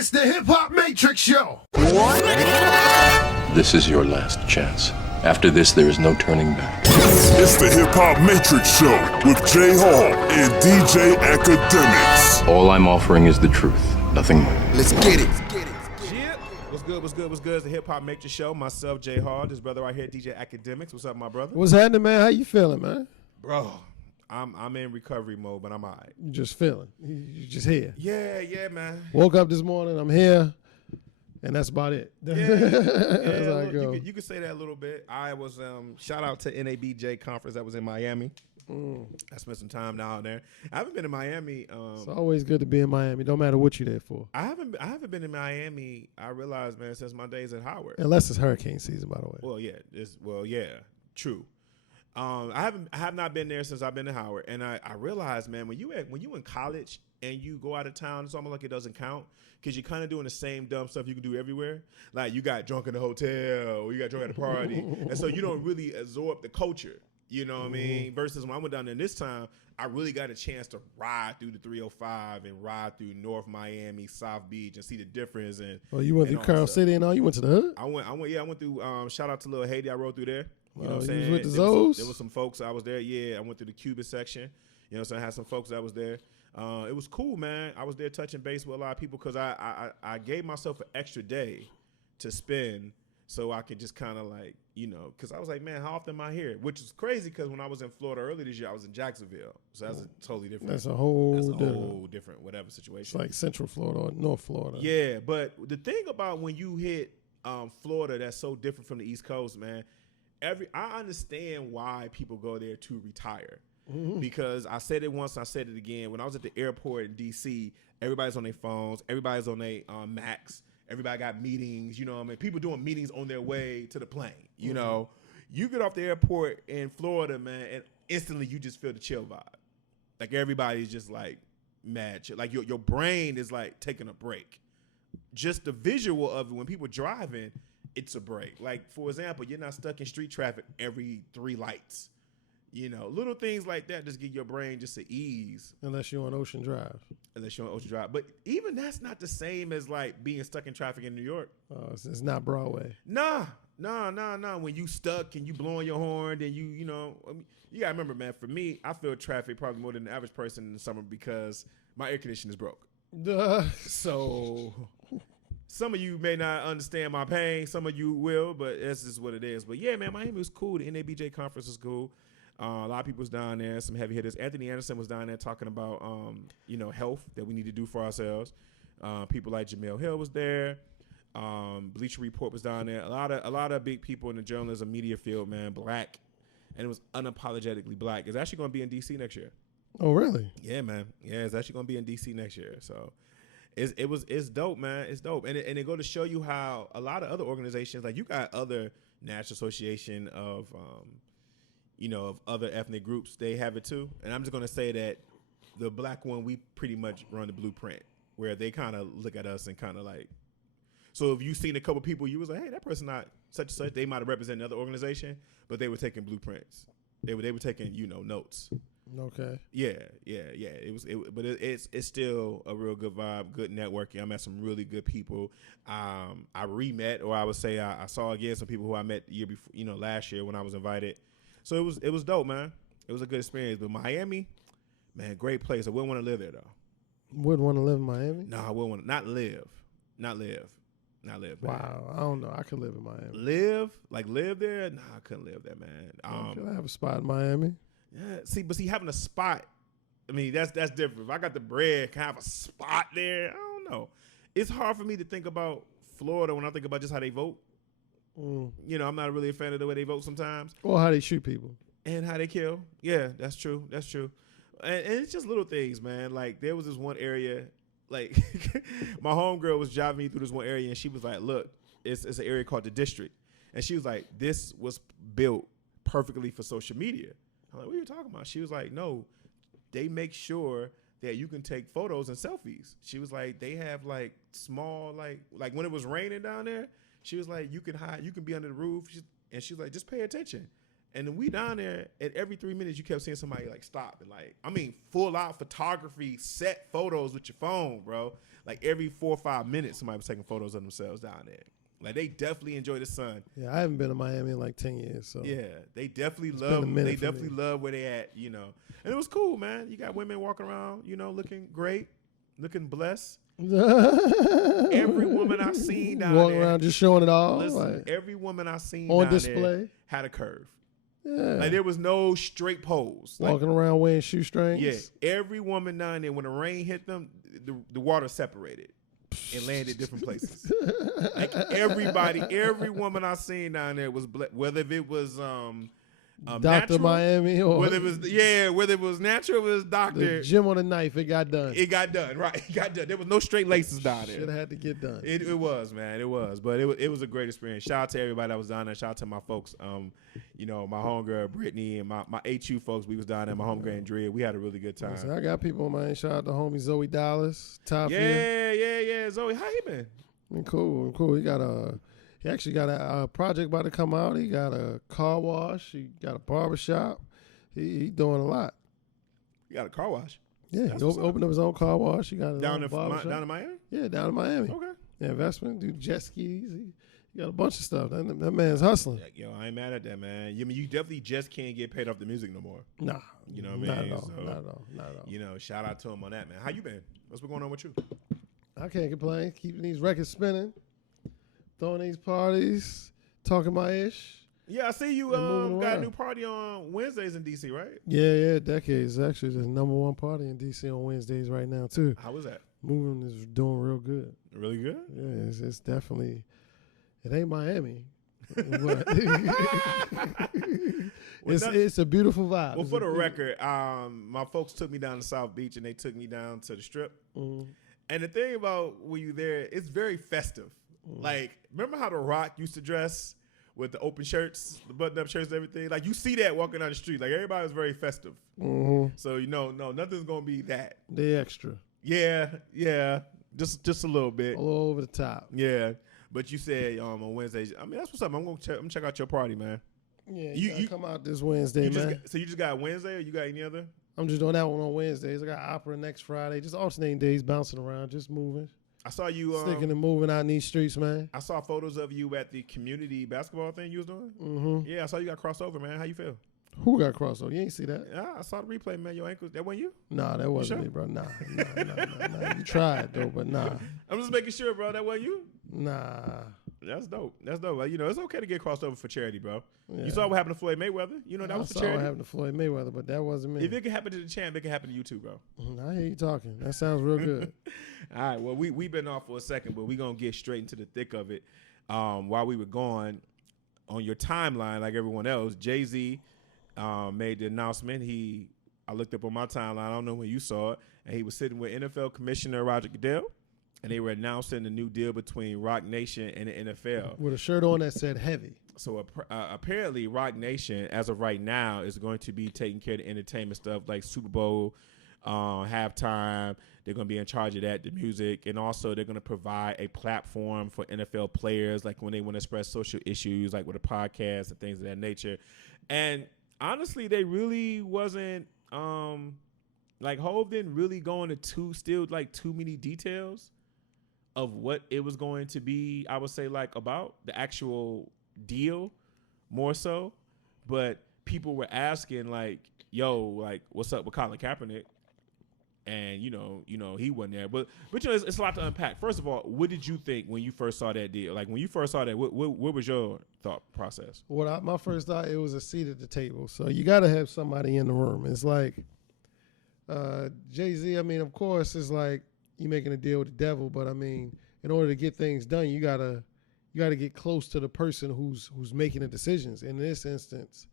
It's the HipHopMatrixShow. This is your last chance. After this, there is no turning back. It's the HipHopMatrix Show with J.Hall and DJ Akademiks. All I'm offering is the truth, nothing more. Let's get it. Yeah. What's good? It's the HipHopMatrix Show. Myself, J.Hall. This brother right here, DJ Akademiks. What's up, my brother? What's happening, man? How you feeling, man? Bro, I'm in recovery mode, but I'm all right. You just feeling. You just here. Yeah, man. Woke up this morning, I'm here, and that's about it. Yeah, That's how it go. you could say that a little bit. I was shout out to NABJ conference that was in Miami. I spent some time down there. I haven't been in Miami. It's always good to be in Miami. Don't matter what you're there for. I haven't been in Miami. I realized, man, since my days at Howard. Unless it's hurricane season, by the way. Well, yeah, true. I have not been there since I've been to Howard, and I realized, man, when you in college and you go out of town, it's almost like it doesn't count because you're kind of doing the same dumb stuff you can do everywhere. Like you got drunk in the hotel, or you got drunk at a party, and so you don't really absorb the culture. You know what I mean? Versus when I went down there this time, I really got a chance to ride through the 305 and ride through North Miami, South Beach, and see the difference. And you went through Carroll City and all. You went to the hood. I went through. Shout out to Lil Haiti. I rode through there. You know what I'm You saying? was with the Zoes? There was some folks. I was there. Yeah, I went through the Cuban section. You know what I'm saying? I had some folks that was there. It was cool, man. I was there touching base with a lot of people because I gave myself an extra day to spend so I could just kind of like, you know, because I was like, man, how often am I here? Which is crazy because when I was in Florida earlier this year, I was in Jacksonville. So that's a totally different. That's a whole different whatever situation. It's like Central Florida or North Florida. Yeah, but the thing about when you hit Florida that's so different from the East Coast, man, I understand why people go there to retire. Because I said it once, I said it again. When I was at the airport in D.C., everybody's on their phones, everybody's on their Macs, everybody got meetings. You know what I mean? People doing meetings on their way to the plane. You know, you get off the airport in Florida, man, and instantly you just feel the chill vibe. Like everybody's just like mad chill. Like your brain is like taking a break. Just the visual of it when people driving, it's a break. Like, for example, you're not stuck in street traffic every 3 lights. You know, little things like that just give your brain just an ease. Unless you're on Ocean Drive. But even that's not the same as, like, being stuck in traffic in New York. It's not Broadway. Nah. When you stuck and you blowing your horn, then you know, I mean, you got to remember, man, for me, I feel traffic probably more than the average person in the summer because my air conditioner is broke. So some of you may not understand my pain. Some of you will, but that's just what it is. But yeah, man, Miami was cool. The NABJ conference was cool. A lot of people was down there, some heavy hitters. Anthony Anderson was down there talking about, you know, health that we need to do for ourselves. People like Jamel Hill was there. Bleacher Report was down there. A lot of big people in the journalism media field, man, black. And it was unapologetically black. It's actually going to be in D.C. next year. Oh, really? Yeah, man. Yeah, it's actually going to be in D.C. next year. So it's dope, man. It's dope. And it go to show you how a lot of other organizations, like you got other National Association of, you know, of other ethnic groups, they have it too. And I'm just going to say that the black one, we pretty much run the blueprint where they kind of look at us and kind of like, so if you seen a couple people, you was like, hey, that person not such and such, they might have represented another organization, but they were taking blueprints. They were taking, you know, notes. Okay. Yeah. But it's still a real good vibe, good networking. I met some really good people. I re-met, or I would say I saw again some people who I met the year before, you know, last year when I was invited. So it was dope, man. It was a good experience. But Miami, man, great place. I wouldn't want to live there though. Wouldn't want to live in Miami? No, I wouldn't want to. Not live. Man. Wow, I don't know. I could live in Miami. Live there? Nah, I couldn't live there, man. Can I have a spot in Miami? Yeah. See, having a spot, I mean, that's different. If I got the bread, can I have a spot there? I don't know. It's hard for me to think about Florida when I think about just how they vote. You know, I'm not really a fan of the way they vote sometimes. Or how they shoot people. And how they kill. Yeah, that's true. And it's just little things, man. Like, there was this one area, like, my homegirl was driving me through this one area, and she was like, look, it's an area called the District. And she was like, this was built perfectly for social media. I'm like, what are you talking about? She was like, no, they make sure that you can take photos and selfies. She was like, they have, like, small, like when it was raining down there, she was like, you can hide, you can be under the roof. And she was like, just pay attention. And then we down there, and every 3 minutes you kept seeing somebody like stop and like, I mean, full out photography, set photos with your phone, bro. Like every 4 or 5 minutes, somebody was taking photos of themselves down there. Like they definitely enjoy the sun. Yeah, I haven't been to Miami in like 10 years. So yeah, they definitely been a love. minute They for definitely me. love where they at, you know. And it was cool, man. You got women walking around, you know, looking great, looking blessed. Every woman I seen down walking there, around just showing it all. listen, like, every woman I seen on down display. there had a curve. Yeah. Like there was no straight pose. Like, Walking around wearing shoestrings. yeah, every woman down there, when the rain hit them, the water separated and landed different places. Like everybody, every woman I seen down there was whether it was Dr. natural, Miami or whether it was natural, it was the doctor. gym on a knife, it got done. It got done, right? It got done. There was no straight laces down there. Should have had to get done. It was, man. It was. But it was a great experience. Shout out to everybody that was down there. Shout out to my folks. You know, my homegirl Brittany and my HU folks. We was down there. My homegirl Andrea. We had a really good time. So I got people on my end. Shout out to homie Zoe Dallas. Tafia. Yeah. Zoe, how you been? Cool. He actually got a project about to come out. He got a car wash. He got a barbershop. He doing a lot. You got a car wash? Yeah, That's he what's up. opened up his own car wash. He got his Down own barbershop. in Miami? Yeah, down in Miami. Okay. Yeah, investment, do jet skis. He got a bunch of stuff. That man's hustling. Yo, I ain't mad at that, man. You mean you definitely just can't get paid off the music no more. Nah. You know what I Not mean? at all. So, Not at all. Not at all. You know, shout out to him on that, man. How you been? What's been going on with you? I can't complain. Keeping these records spinning, throwing these parties, talking my ish. Yeah, I see you And moving got a around. new party on Wednesdays in DC, right? Yeah, Decades. Actually, the #1 party in DC on Wednesdays right now too. How was that? Moving is doing real good. Really good? Yeah, it's definitely. It ain't Miami, but it's a beautiful vibe. Well, It's for a the beautiful- record, my folks took me down to South Beach and they took me down to the Strip. Mhm. And the thing about when you there, it's very festive. Like, remember how the Roc used to dress with the open shirts, the button-up shirts, and everything? Like, you see that walking down the street. Like, everybody was very festive. Mhm. So no, nothing's gonna be that. They extra, Yeah, just a little bit. all over the top. Yeah, but you said on Wednesdays. I mean, that's what's up. I'm gonna check out your party, man. Yeah, You- you you- come out this Wednesday, man. So you just got Wednesday, or you got any other? I'm just doing that one on Wednesdays. I got opera next Friday. Just alternating days, bouncing around, just moving, I saw you. sticking and moving out in these streets, man. I saw photos of you at the community basketball thing you was doing. Mm-hmm. Yeah, I saw you got crossed over, man. How you feel? Who got crossover? You ain't see that? Yeah, I saw the replay, man. Your ankles. That wasn't you? Nah, that wasn't sure? me, bro. Nah. You tried though, but nah. I'm just making sure, bro. That wasn't you? Nah. That's dope. Like, you know, it's okay to get crossed over for charity, bro. Yeah. You saw what happened to Floyd Mayweather. You know, that I was for saw what charity. happened to Floyd Mayweather, but that wasn't me. If it can happen to the champ, it can happen to you too, bro. I hear you talking. That sounds real good. All right. Well, we've been off for a second, but we're going to get straight into the thick of it. While we were gone, on your timeline, like everyone else, Jay-Z made the announcement. I looked up on my timeline. I don't know when you saw it. And he was sitting with NFL Commissioner Roger Goodell, and they were announcing the new deal between Roc Nation and the NFL. With a shirt on that said heavy. So apparently, Roc Nation, as of right now, is going to be taking care of the entertainment stuff like Super Bowl, halftime. They're going to be in charge of that, the music, and also they're going to provide a platform for NFL players, like when they want to express social issues, like with a podcast and things of that nature. And honestly, they really wasn't like Hov didn't really go into too many details of what it was going to be. I would say like about the actual deal more so, but people were asking like, yo, like what's up with Colin Kaepernick? And you know he wasn't there, but you know it's a lot to unpack. First of all, what did you think when you first saw that deal? Like when you first saw that, what was your thought process? My first thought, it was a seat at the table. So you got to have somebody in the room. It's like Jay-Z. I mean, of course, it's like you making a deal with the devil, but I mean, in order to get things done, you gotta get close to the person who's making the decisions. In this instance,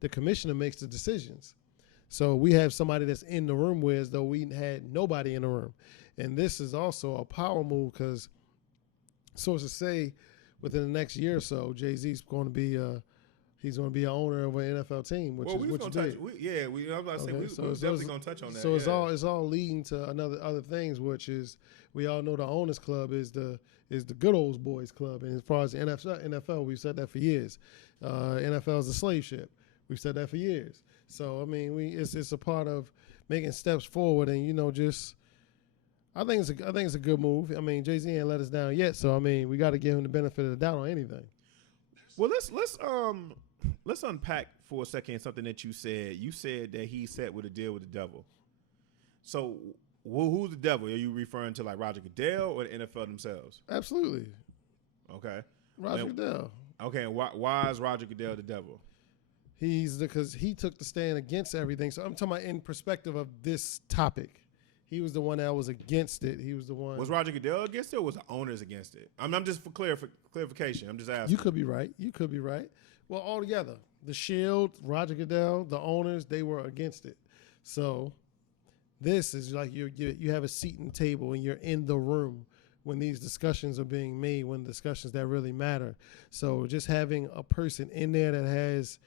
the commissioner makes the decisions. So we have somebody that's in the room, whereas though we had nobody in the room. And this is also a power move because sources say within the next year or so, Jay-Z's going to be he's going to be an owner of an NFL team, which Well, is we what was you gonna did. touch. I was about to say we definitely gonna touch on that. So yeah. it's all leading to other things, which is we all know the owners club is the good old boys club, and as far as the NFL, we've said that for years. NFL is a slave ship. We've said that for years. So I mean, it's a part of making steps forward, and just I think it's a good move. I mean, Jay-Z ain't let us down yet, so I mean, we got to give him the benefit of the doubt on anything. Well, let's unpack for a second something that you said. You said that he set with a deal with the devil. So who's the devil? Are you referring to like Roger Goodell or the NFL themselves? Absolutely. Okay. Roger Goodell. Okay, and why is Roger Goodell the devil? Because he took the stand against everything. So I'm talking about in perspective of this topic. He was the one that was against it. He was the one. Was Roger Goodell against it, or was the owners against it? I'm just for clarification. I'm just asking. You could be right. Well, altogether, the Shield, Roger Goodell, the owners, they were against it. So this is like you have a seat and table, and you're in the room when these discussions are being made, when discussions that really matter. So just having a person in there that has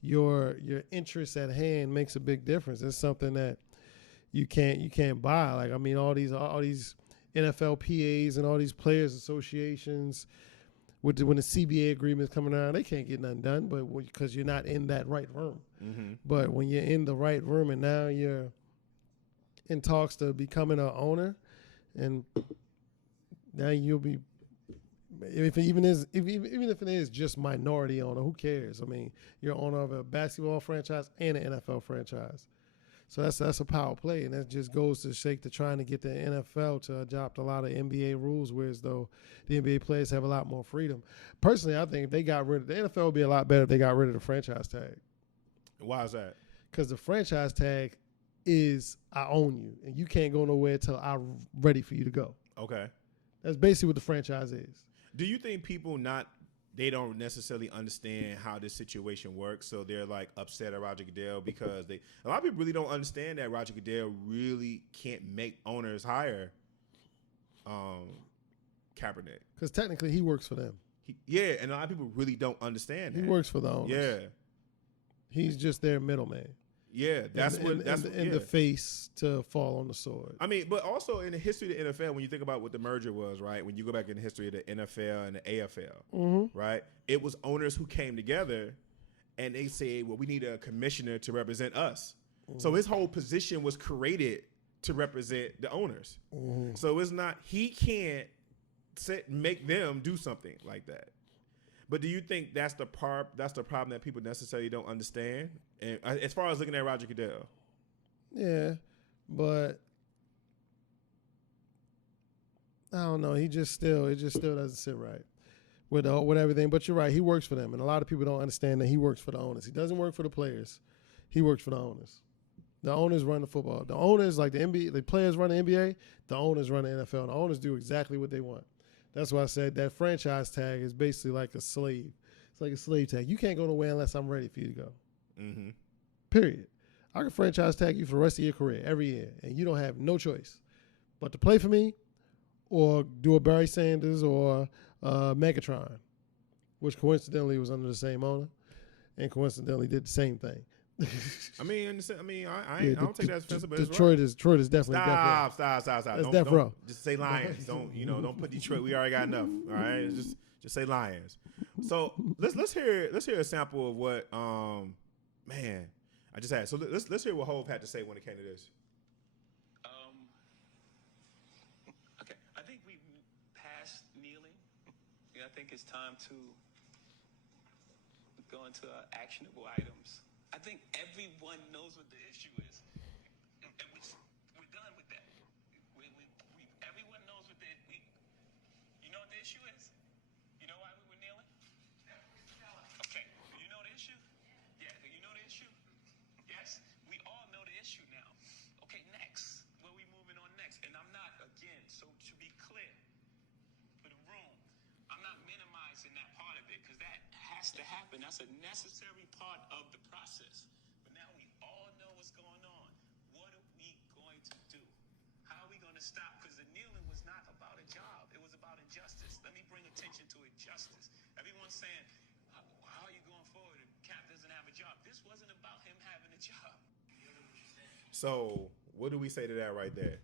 your interests at hand makes a big difference. It's something that you can't buy. Like, I mean, all these NFL PAs and all these players associations when the CBA agreement's coming around, they can't get nothing done, but because you're not in that right room. Mm-hmm. But when you're in the right room and now you're in talks to becoming an owner, and now you'll be, even if it is just minority owner, who cares? I mean, you're owner of a basketball franchise and an NFL franchise. So that's a power play, and that just goes to shake to trying to get the NFL to adopt a lot of NBA rules, whereas though the NBA players have a lot more freedom. Personally, I think if they got rid of the NFL, would be a lot better if they got rid of the franchise tag. Why is that? Because the franchise tag is I own you, and you can't go nowhere until I'm ready for you to go. Okay. That's basically what the franchise is. Do you think people they don't necessarily understand how this situation works, so they're like upset at Roger Goodell because a lot of people really don't understand that Roger Goodell really can't make owners hire Kaepernick. Because technically he works for them. And a lot of people really don't understand that. He works for the owners. Yeah. He's just their middleman. Yeah, that's the face to fall on the sword. I mean, but also in the history of the NFL, when you think about what the merger was, right? When you go back in the history of the NFL and the AFL, right? It was owners who came together and they said, well, we need a commissioner to represent us. So his whole position was created to represent the owners. So it's not, he can't make them do something like that. But do you think that's the problem that people necessarily don't understand? And as far as looking at Roger Goodell, yeah, but I don't know. It just still doesn't sit right with everything. But you're right. He works for them, and a lot of people don't understand that he works for the owners. He doesn't work for the players. He works for the owners. The owners run the football. The owners, like the NBA, the players run the NBA. The owners run the NFL. And the owners do exactly what they want. That's why I said that franchise tag is basically like a slave. It's like a slave tag. You can't go nowhere unless I'm ready for you to go. Mm-hmm. Period. I can franchise tag you for the rest of your career every year, and you don't have no choice but to play for me or do a Barry Sanders or Megatron, which coincidentally was under the same owner and coincidentally did the same thing. I don't take that as offensive, but Detroit is definitely Stop. That's death row. Just say Lions. Don't put Detroit. We already got enough. All right, just say Lions. So let's hear a sample of what I just had. So let's hear what Hov had to say when it came to this. Okay, I think we passed kneeling. I think it's time to go into actionable items. I think everyone knows what the issue is, and we're done with that. Everyone knows what you know what the issue is? You know why we were kneeling? Okay, you know the issue? Yeah, you know the issue? Yes? We all know the issue now. Okay, next. Where we moving on next? And I'm not, again, so to be clear, for the room, I'm not minimizing that part of it, because that has to happen. That's a necessary part of the process. But now we all know what's going on. What are we going to do? How are we going to stop? Because the kneeling was not about a job. It was about injustice. Let me bring attention to injustice. Everyone's saying, how are you going forward if Cap doesn't have a job? This wasn't about him having a job. So what do we say to that right there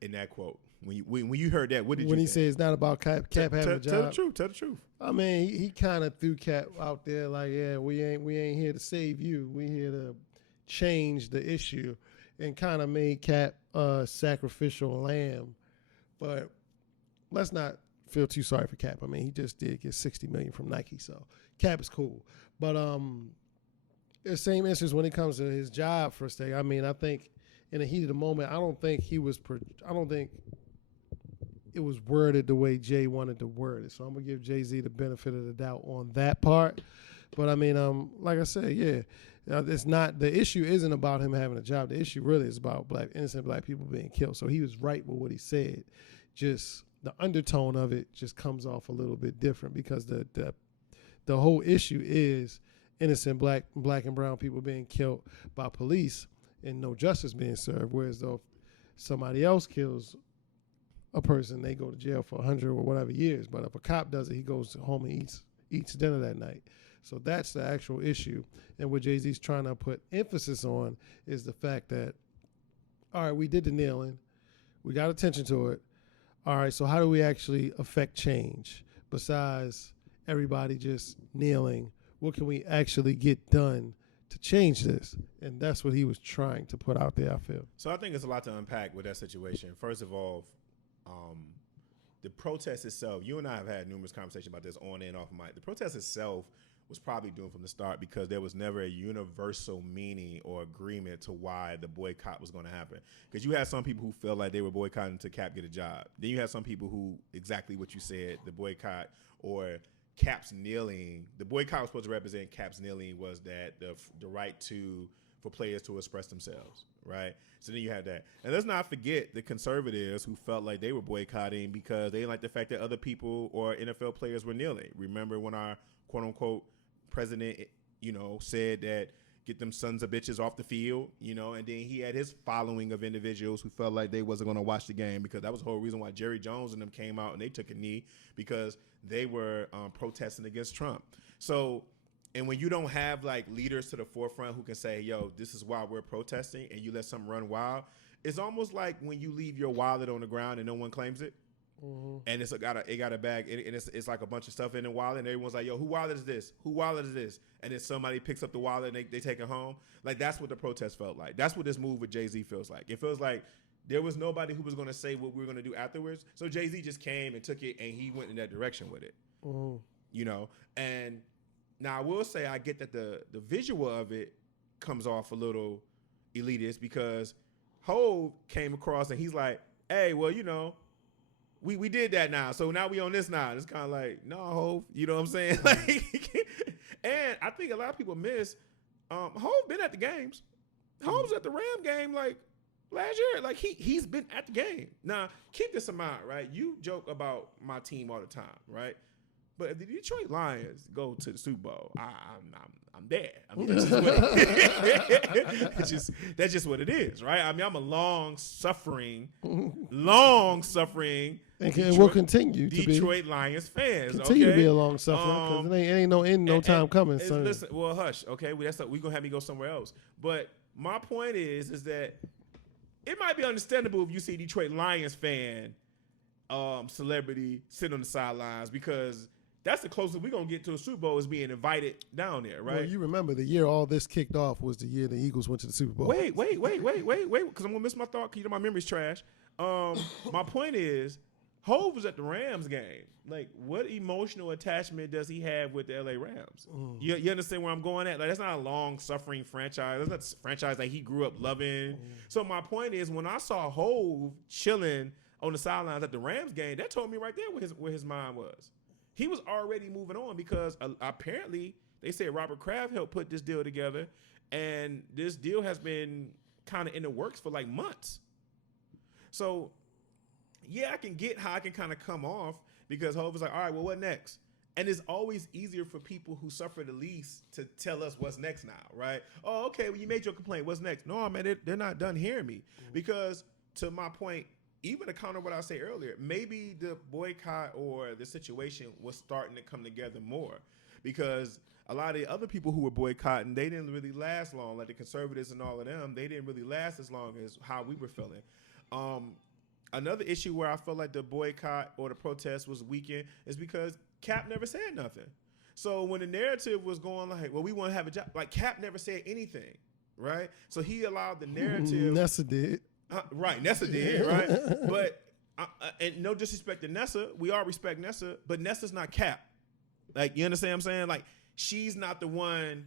in that quote? When you heard that, what did you when he think? said it's not about Cap having a job? Tell the truth. Tell the truth. I mean, he kind of threw Cap out there like, yeah, we ain't here to save you. We here to change the issue, and kind of made Cap a sacrificial lamb. But let's not feel too sorry for Cap. I mean, he just did get $60 million from Nike, so Cap is cool. But the same instance when it comes to his job for day. I mean, I think in the heat of the moment, I don't think it was worded the way Jay wanted to word it. So I'm gonna give Jay-Z the benefit of the doubt on that part. But I mean, like I said, yeah, it's not, the issue isn't about him having a job. The issue really is about innocent black people being killed. So he was right with what he said. Just the undertone of it just comes off a little bit different because the whole issue is innocent black and brown people being killed by police and no justice being served. Whereas though if somebody else kills a person, they go to jail for 100 or whatever years. But if a cop does it, he goes home and eats dinner that night. So that's the actual issue. And what Jay-Z's trying to put emphasis on is the fact that, all right, we did the kneeling. We got attention to it. All right, so how do we actually affect change besides everybody just kneeling? What can we actually get done to change this? And that's what he was trying to put out there, I feel. So I think there's a lot to unpack with that situation. First of all, the protest itself, you and I have had numerous conversations about this on and off mic. The protest itself was probably doomed from the start because there was never a universal meaning or agreement to why the boycott was going to happen. Because you had some people who felt like they were boycotting to Cap get a job. Then you had some people who, exactly what you said, the boycott or Cap's kneeling, the boycott was supposed to represent Cap's kneeling was that the right for players to express themselves, right? So then you had that. And let's not forget the conservatives who felt like they were boycotting because they didn't like the fact that other people or NFL players were kneeling. Remember when our quote-unquote president, said that get them sons of bitches off the field, and then he had his following of individuals who felt like they wasn't going to watch the game because that was the whole reason why Jerry Jones and them came out and they took a knee because they were protesting against Trump. So, and when you don't have like leaders to the forefront who can say, yo, this is why we're protesting, and you let something run wild, it's almost like when you leave your wallet on the ground and no one claims it. Mm-hmm. And it got a bag, and it's like a bunch of stuff in the wallet, and everyone's like, yo, who wallet is this? Who wallet is this? And then somebody picks up the wallet and they take it home. Like, that's what the protest felt like. That's what this move with Jay-Z feels like. It feels like there was nobody who was going to say what we were going to do afterwards. So Jay-Z just came and took it, and he went in that direction with it. Mm-hmm. And now I will say I get that the visual of it comes off a little elitist because Hov came across and he's like, hey, well, we did that now, so now we on this now. It's kind of like, no, Hov, you know what I'm saying? And I think a lot of people miss, Hov been at the games. Hov's at the Ram game like last year. Like he's been at the game. Now, keep this in mind, right? You joke about my team all the time, right? But if the Detroit Lions go to the Super Bowl, I'm there. I mean, that's just what it is, right? I mean, I'm a long suffering, and we'll continue to be Detroit Lions fans. Continue to be a long suffering because it ain't no end, no time coming. Son. Listen, well, hush, okay? We're gonna have me go somewhere else. But my point is that it might be understandable if you see Detroit Lions fan, celebrity sitting on the sidelines because that's the closest we're going to get to a Super Bowl is being invited down there, right? Well, you remember the year all this kicked off was the year the Eagles went to the Super Bowl. Wait, because I'm going to miss my thought because my memory's trash. My point is, Hov was at the Rams game. Like, what emotional attachment does he have with the LA Rams? You understand where I'm going at? Like, that's not a long-suffering franchise. That's not a franchise that he grew up loving. So my point is, when I saw Hov chilling on the sidelines at the Rams game, that told me right there where his mind was. He was already moving on because apparently they said Robert Kraft helped put this deal together, and this deal has been kind of in the works for like months. So, yeah, I can get how I can kind of come off because Hov was like, all right, well, what next? And it's always easier for people who suffer the least to tell us what's next now, right? Oh, okay, well, you made your complaint. What's next? No, man, they're not done hearing me because to my point, even to counter what I said earlier, maybe the boycott or the situation was starting to come together more because a lot of the other people who were boycotting, they didn't really last long. Like the conservatives and all of them, they didn't really last as long as how we were feeling. another issue where I felt like the boycott or the protest was weakened is because Cap never said nothing. So when the narrative was going like, well, we want to have a job, like Cap never said anything, right? So he allowed the narrative. Nessa did. Right, Nessa did, right? But, and no disrespect to Nessa, we all respect Nessa, but Nessa's not Cap. Like, you understand what I'm saying? Like, she's not the one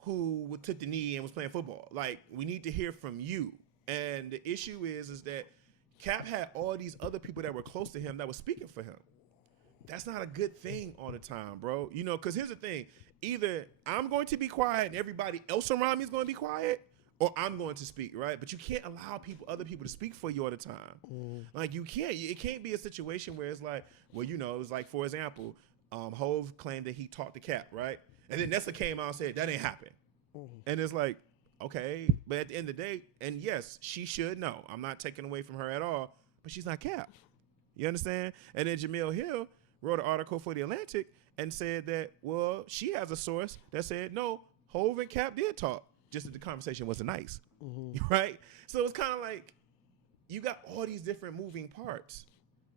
who took the knee and was playing football. Like, we need to hear from you. And the issue is that Cap had all these other people that were close to him that were speaking for him. That's not a good thing all the time, bro. You know, because here's the thing. Either I'm going to be quiet and everybody else around me is going to be quiet, or I'm going to speak, right? But you can't allow other people to speak for you all the time. Like, you can't. It can't be a situation where it's like, well, you know, it's like, for example, Hove claimed that he talked to Cap, right? And then Nessa came out and said, that ain't happen. And it's like, okay. But at the end of the day, and yes, she should know. I'm not taking away from her at all, but she's not Cap. You understand? And then Jamil Hill wrote an article for The Atlantic and said that, well, she has a source that said, no, Hove and Cap did talk, just that the conversation wasn't nice, right? So it's kind of like you got all these different moving parts.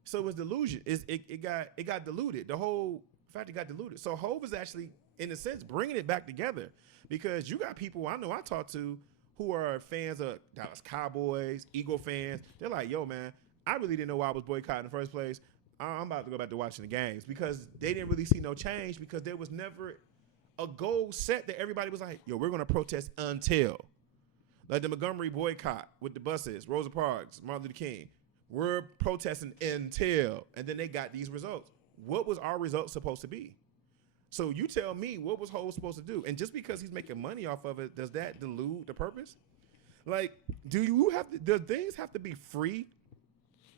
So it's delusion. It got diluted. The whole fact it got diluted. So Hove is actually, in a sense, bringing it back together because you got people I know I talk to who are fans of Dallas Cowboys, Eagle fans. They're like, yo, man, I really didn't know why I was boycotting in the first place. I'm about to go back to watching the games because they didn't really see no change because there was never a goal set that everybody was like, yo, we're going to protest until. Like the Montgomery boycott with the buses, Rosa Parks, Martin Luther King. We're protesting until. And then they got these results. What was our results supposed to be? So you tell me, what was Hov supposed to do? And just because he's making money off of it, does that dilute the purpose? Like, do things have to be free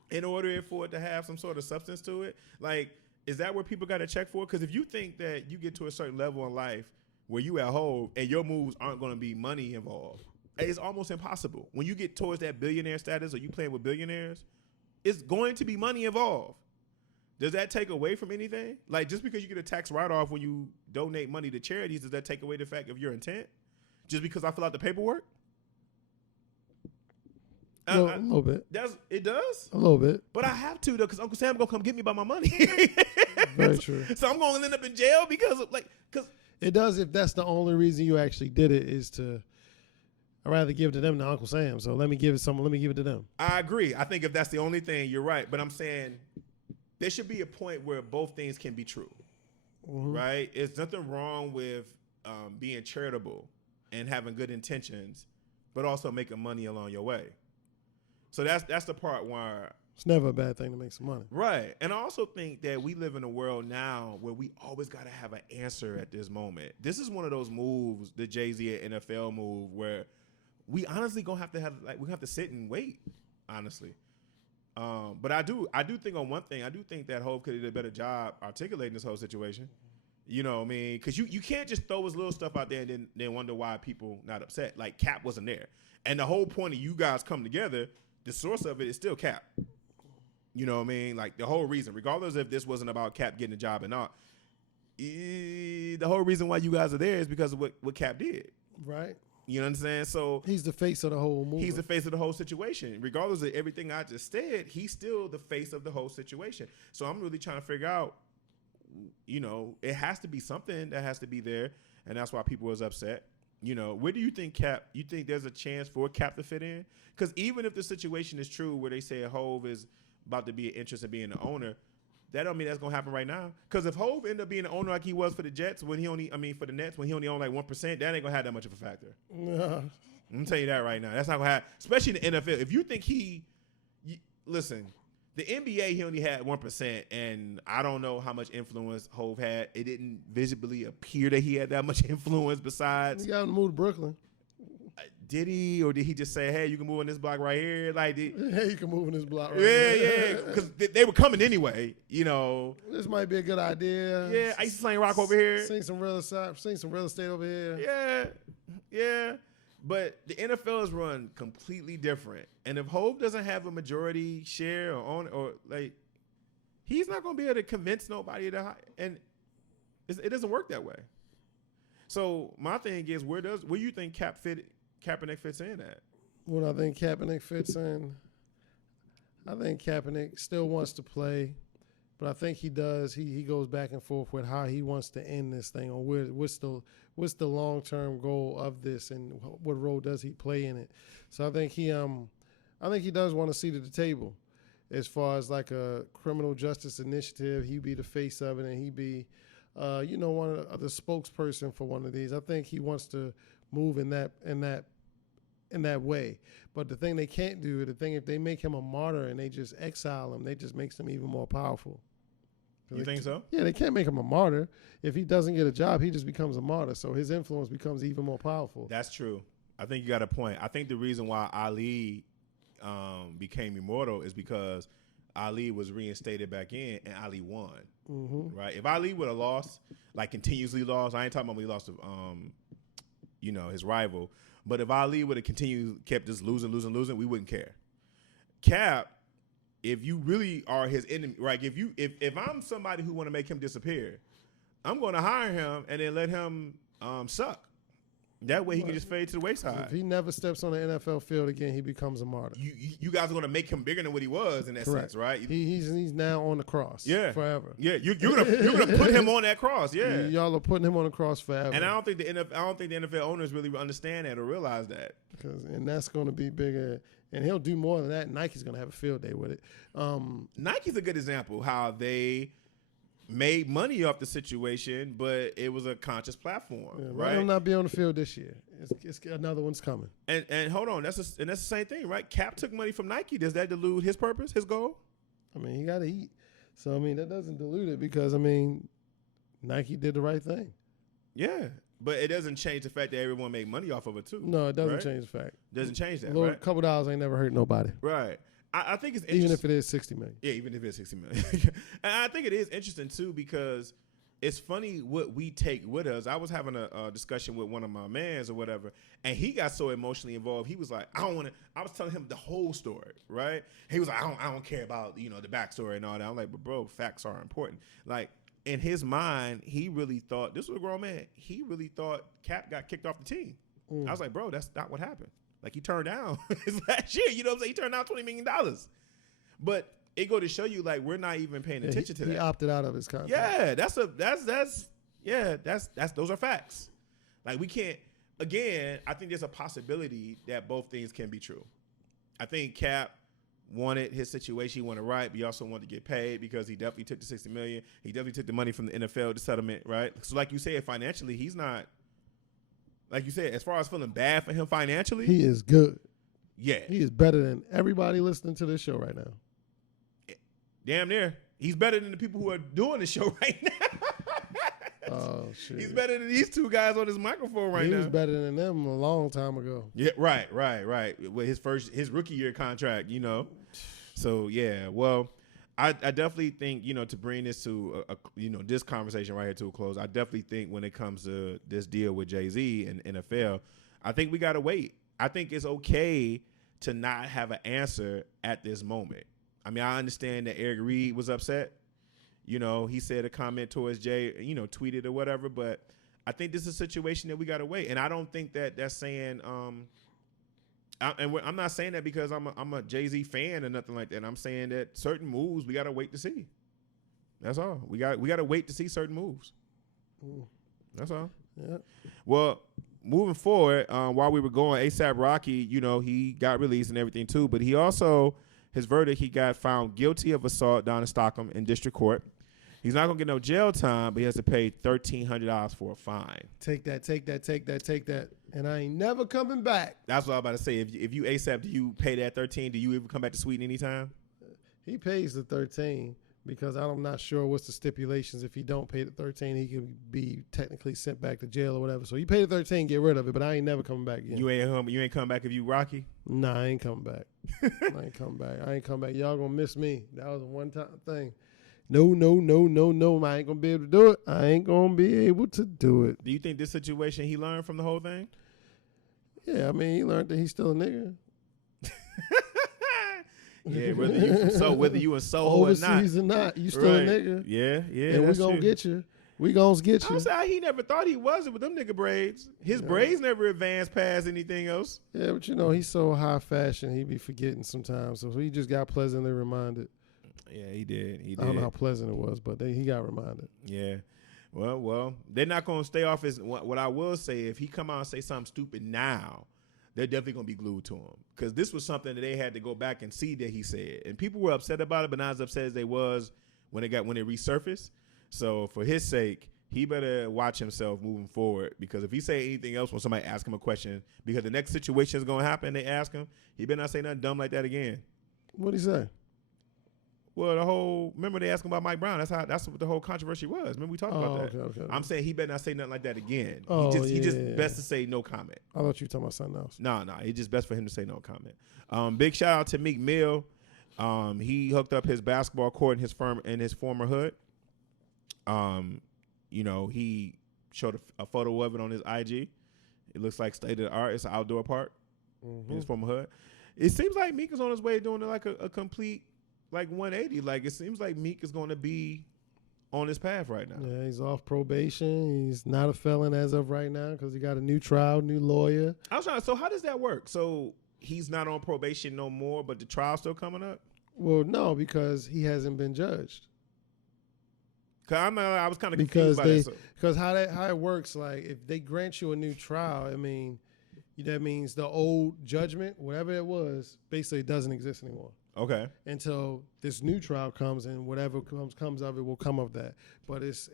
in order for it to have some sort of substance to it? Like, is that where people got to check for? Because if you think that you get to a certain level in life where you at Hov and your moves aren't going to be money involved, it's almost impossible. When you get towards that billionaire status or you playing with billionaires, it's going to be money involved. Does that take away from anything? Like, just because you get a tax write-off when you donate money to charities, does that take away the fact of your intent? Just because I fill out the paperwork? A little bit. It does? A little bit. But I have to, though, because Uncle Sam going to come get me by my money. Very true. So I'm going to end up in jail because it does if that's the only reason you actually did it is to, I'd rather give it to them than Uncle Sam. So let me give it to them. I agree. I think if that's the only thing, you're right. But I'm saying there should be a point where both things can be true, right? There's nothing wrong with being charitable and having good intentions, but also making money along your way. So that's the part where it's never a bad thing to make some money. Right. And I also think that we live in a world now where we always got to have an answer at this moment. This is one of those moves, the Jay-Z at NFL move, where we honestly we have to sit and wait, honestly. But I do think on one thing, I do think that Hov could have did a better job articulating this whole situation. You know what I mean? Because you can't just throw his little stuff out there and then wonder why people not upset. Like, Cap wasn't there. And the whole point of you guys come together, the source of it is still Cap. You know what I mean? Like, the whole reason, regardless if this wasn't about Cap getting a job or not, the whole reason why you guys are there is because of what Cap did. Right. You know what I'm saying? So he's the face of the whole movement. He's the face of the whole situation. Regardless of everything I just said, he's still the face of the whole situation. So I'm really trying to figure out, you know, it has to be something that has to be there, and that's why people was upset. You know, where do you think you think there's a chance for Cap to fit in? Because even if the situation is true where they say Hov is about to be an interest in being the owner, that don't mean that's gonna happen right now. Because if Hov ended up being the owner like he was for the Jets for the Nets when he only owned like 1%, that ain't gonna have that much of a factor. No. I'm gonna tell you that right now. That's not gonna happen, especially in the NFL. If you think listen, the NBA he only had 1%, and I don't know how much influence Hov had. It didn't visibly appear that he had that much influence. Besides, he got him to move to Brooklyn. Did he, or did he just say, "Hey, you can move in this block right here"? Like, hey, you can move in this block right here. Yeah, because they were coming anyway. You know, this might be a good idea. Yeah, I used to sling rock over here. Sing some real estate over here. Yeah. But the NFL is run completely different, and if Hov doesn't have a majority share or own, or like, he's not going to be able to convince nobody to, and it doesn't work that way. So my thing is, where you think Kaepernick fits in at? What I think Kaepernick fits in, I think Kaepernick still wants to play, but I think he does. He goes back and forth with how he wants to end this thing, or what's the long-term goal of this, and what role does he play in it. So I think he does want a seat at the table, as far as like a criminal justice initiative. He'd be the face of it, and he'd be, one of the spokesperson for one of these. I think he wants to move in that way. But the thing they can't do, if they make him a martyr and they just exile him, they just makes him even more powerful. You think so? Yeah, they can't make him a martyr. If he doesn't get a job, he just becomes a martyr. So his influence becomes even more powerful. That's true. I think you got a point. I think the reason why Ali became immortal is because Ali was reinstated back in and Ali won. Mm-hmm. Right? If Ali would have lost, like continuously lost, I ain't talking about when he lost to his rival. But if Ali would have kept just losing, we wouldn't care. Cap, if you really are his enemy, right? If I'm somebody who want to make him disappear, I'm going to hire him and then let him suck. That way he can just fade to the wayside. If he never steps on the NFL field again, he becomes a martyr. You guys are going to make him bigger than what he was in that sense, right? He's now on the cross. Yeah, forever. Yeah, you're gonna put him on that cross. Yeah, y'all are putting him on the cross forever. And I don't think the NFL owners really understand that or realize that. And that's going to be bigger. And he'll do more than that. Nike's going to have a field day with it. Nike's a good example how they made money off the situation, but it was a conscious platform, right? He'll not be on the field this year. It's another one's coming. And hold on, that's the same thing, right? Cap took money from Nike. Does that dilute his purpose, his goal? I mean, he got to eat. So, I mean, that doesn't dilute it because, Nike did the right thing. Yeah, but it doesn't change the fact that everyone made money off of it, too. No, it doesn't change the fact. Doesn't change that, right? A couple dollars ain't never hurt nobody. Right. I think it's interesting. Even if it is $60 million. Yeah, even if it's $60 million. And I think it is interesting, too, because it's funny what we take with us. I was having a discussion with one of my mans or whatever, and he got so emotionally involved. He was like, I was telling him the whole story, right? He was like, I don't care about, the backstory and all that. I'm like, but bro, facts are important. Like, in his mind, he really thought, this was a grown man, he really thought Cap got kicked off the team. I was like, bro, that's not what happened. Like, he turned down his last year, you know what I'm saying? He turned down $20 million. But it go to show you, like, we're not even paying attention to that. He opted out of his contract. Yeah, those are facts. Like, we can't, again, I think there's a possibility that both things can be true. I think Cap wanted his situation, he wanted right, but he also wanted to get paid because he definitely took the $60 million. He definitely took the money from the NFL, the settlement, right? So like you said, financially, he's not, like you said, as far as feeling bad for him financially. He is good. Yeah. He is better than everybody listening to this show right now. Damn near. He's better than the people who are doing the show right now. Oh, shit. He's better than these two guys on this microphone right now. He was better than them a long time ago. Yeah, right. With his rookie year contract, So, yeah, well, I definitely think, to bring this to, this conversation right here to a close, I definitely think when it comes to this deal with Jay-Z and NFL, I think we got to wait. I think it's okay to not have an answer at this moment. I mean, I understand that Eric Reed was upset. He said a comment towards Jay, tweeted or whatever, but I think this is a situation that we got to wait. And I don't think that that's saying, I'm not saying that because I'm a Jay-Z fan or nothing like that. I'm saying that certain moves we got to wait to see. That's all. We got to wait to see certain moves. That's all. Yeah. Well, moving forward, while we were going, A$AP Rocky, he got released and everything too, but he also, his verdict, he got found guilty of assault down in Stockholm in district court. He's not going to get no jail time, but he has to pay $1,300 for a fine. Take that. And I ain't never coming back. That's what I was about to say. If you A$AP, do you pay that 13? Do you ever come back to Sweden anytime? He pays the 13 because I'm not sure what's the stipulations. If he don't pay the 13, he can be technically sent back to jail or whatever. So you pay the 13, get rid of it, but I ain't never coming back again. You ain't coming back if you Rocky? Nah, I ain't coming back. I ain't coming back. Y'all gonna miss me. That was a one-time thing. No. I ain't gonna be able to do it. I ain't gonna be able to do it. Do you think this situation he learned from the whole thing? Yeah, I mean, he learned that he's still a nigga. Yeah, whether you in Soho or not. Overseas or not, you still a nigga. Yeah, and that's we gonna true. get you. We gonna get you. I say he never thought he was it with them nigga braids. His braids never advanced past anything else. Yeah, but you know, he's so high fashion, he be forgetting sometimes. So he just got pleasantly reminded. Yeah, he did. I don't know how pleasant it was, but he got reminded. Yeah. Well, they're not going to stay off his. What I will say, if he come out and say something stupid now, they're definitely going to be glued to him. Because this was something that they had to go back and see that he said. And people were upset about it, but not as upset as they was when it resurfaced. So for his sake, he better watch himself moving forward. Because if he say anything else when somebody asks him a question, because the next situation is going to happen, they ask him, he better not say nothing dumb like that again. What'd he say? Well, remember they asked him about Mike Brown. That's what the whole controversy was. Remember we talked about that. Okay. I'm saying he better not say nothing like that again. He just best to say no comment. I thought you were talking about something else. No, it's just best for him to say no comment. Big shout out to Meek Mill. He hooked up his basketball court in his former hood. He showed a photo of it on his IG. It looks like state of the art. It's an outdoor park in his former hood. It seems like Meek is on his way doing like a complete 180. Like it seems like Meek is going to be on his path right now. Yeah, he's off probation. He's not a felon as of right now because he got a new trial, new lawyer. So how does that work? So he's not on probation no more, but the trial's still coming up? Well, no, because he hasn't been judged. I was kind of confused by that. Because how it works, like if they grant you a new trial, I mean, that means the old judgment, whatever it was, basically doesn't exist anymore. Okay. Until this new trial comes and whatever comes of it will come of that. But it's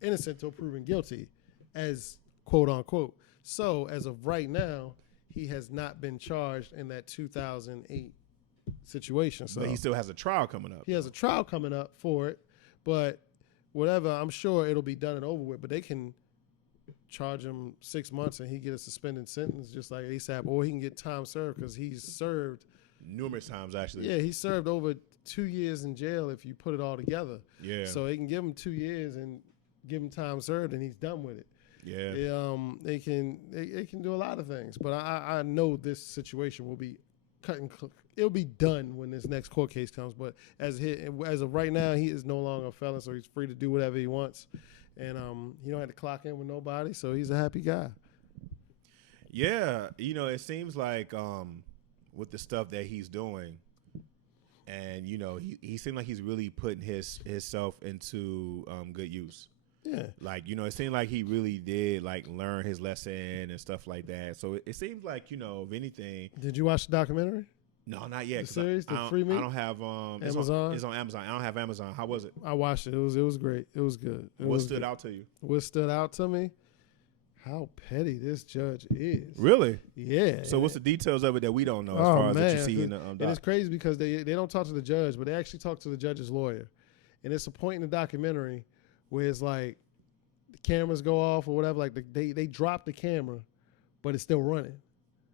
innocent till proven guilty, as quote unquote. So as of right now, he has not been charged in that 2008 situation. So but he still has a trial coming up. He has a trial coming up for it, but whatever, I'm sure it'll be done and over with. But they can charge him 6 months and he get a suspended sentence just like ASAP, or he can get time served because he's served numerous times actually. Yeah, he served over 2 years in jail if you put it all together. Yeah. So they can give him 2 years and give him time served and he's done with it. Yeah. They can do a lot of things, but I know this situation will be it'll be done when this next court case comes. But as of right now, he is no longer a felon, so he's free to do whatever he wants, and he don't have to clock in with nobody, so he's a happy guy. Yeah, it seems like with the stuff that he's doing, and he seemed like he's really putting himself into good use. Yeah, like it seemed like he really did learn his lesson and stuff like that. So it seems like if anything. Did you watch the documentary? No, not yet. The series, the Free Meek? I don't have Amazon. It's on Amazon. I don't have Amazon. How was it? I watched it. It was great. It was good. What stood out to you? What stood out to me? How petty this judge is. Really? Yeah. So what's the details of it that we don't know as far as that you see in the doc? And it's crazy because they don't talk to the judge, but they actually talk to the judge's lawyer. And it's a point in the documentary where it's like the cameras go off or whatever. Like they drop the camera, but it's still running.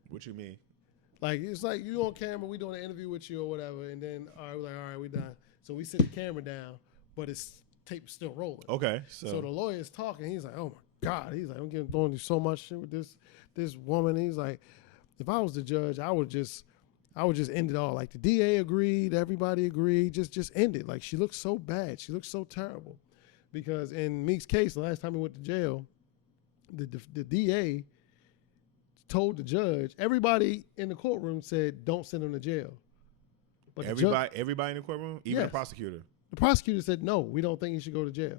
What you mean? Like it's like you on camera, we doing an interview with you or whatever, and then all right, we done. So we sit the camera down, but it's tape still rolling. Okay. So the lawyer's talking. He's like, oh my God. He's like, I'm going through so much shit with this woman. He's like, if I was the judge, I would just end it all. Like the DA agreed, everybody agreed, just end it. Like she looks so bad. She looks so terrible. Because in Meek's case, the last time he went to jail, the DA told the judge, everybody in the courtroom said, don't send him to jail. But everybody in the courtroom? Even the prosecutor? The prosecutor said, no, we don't think he should go to jail.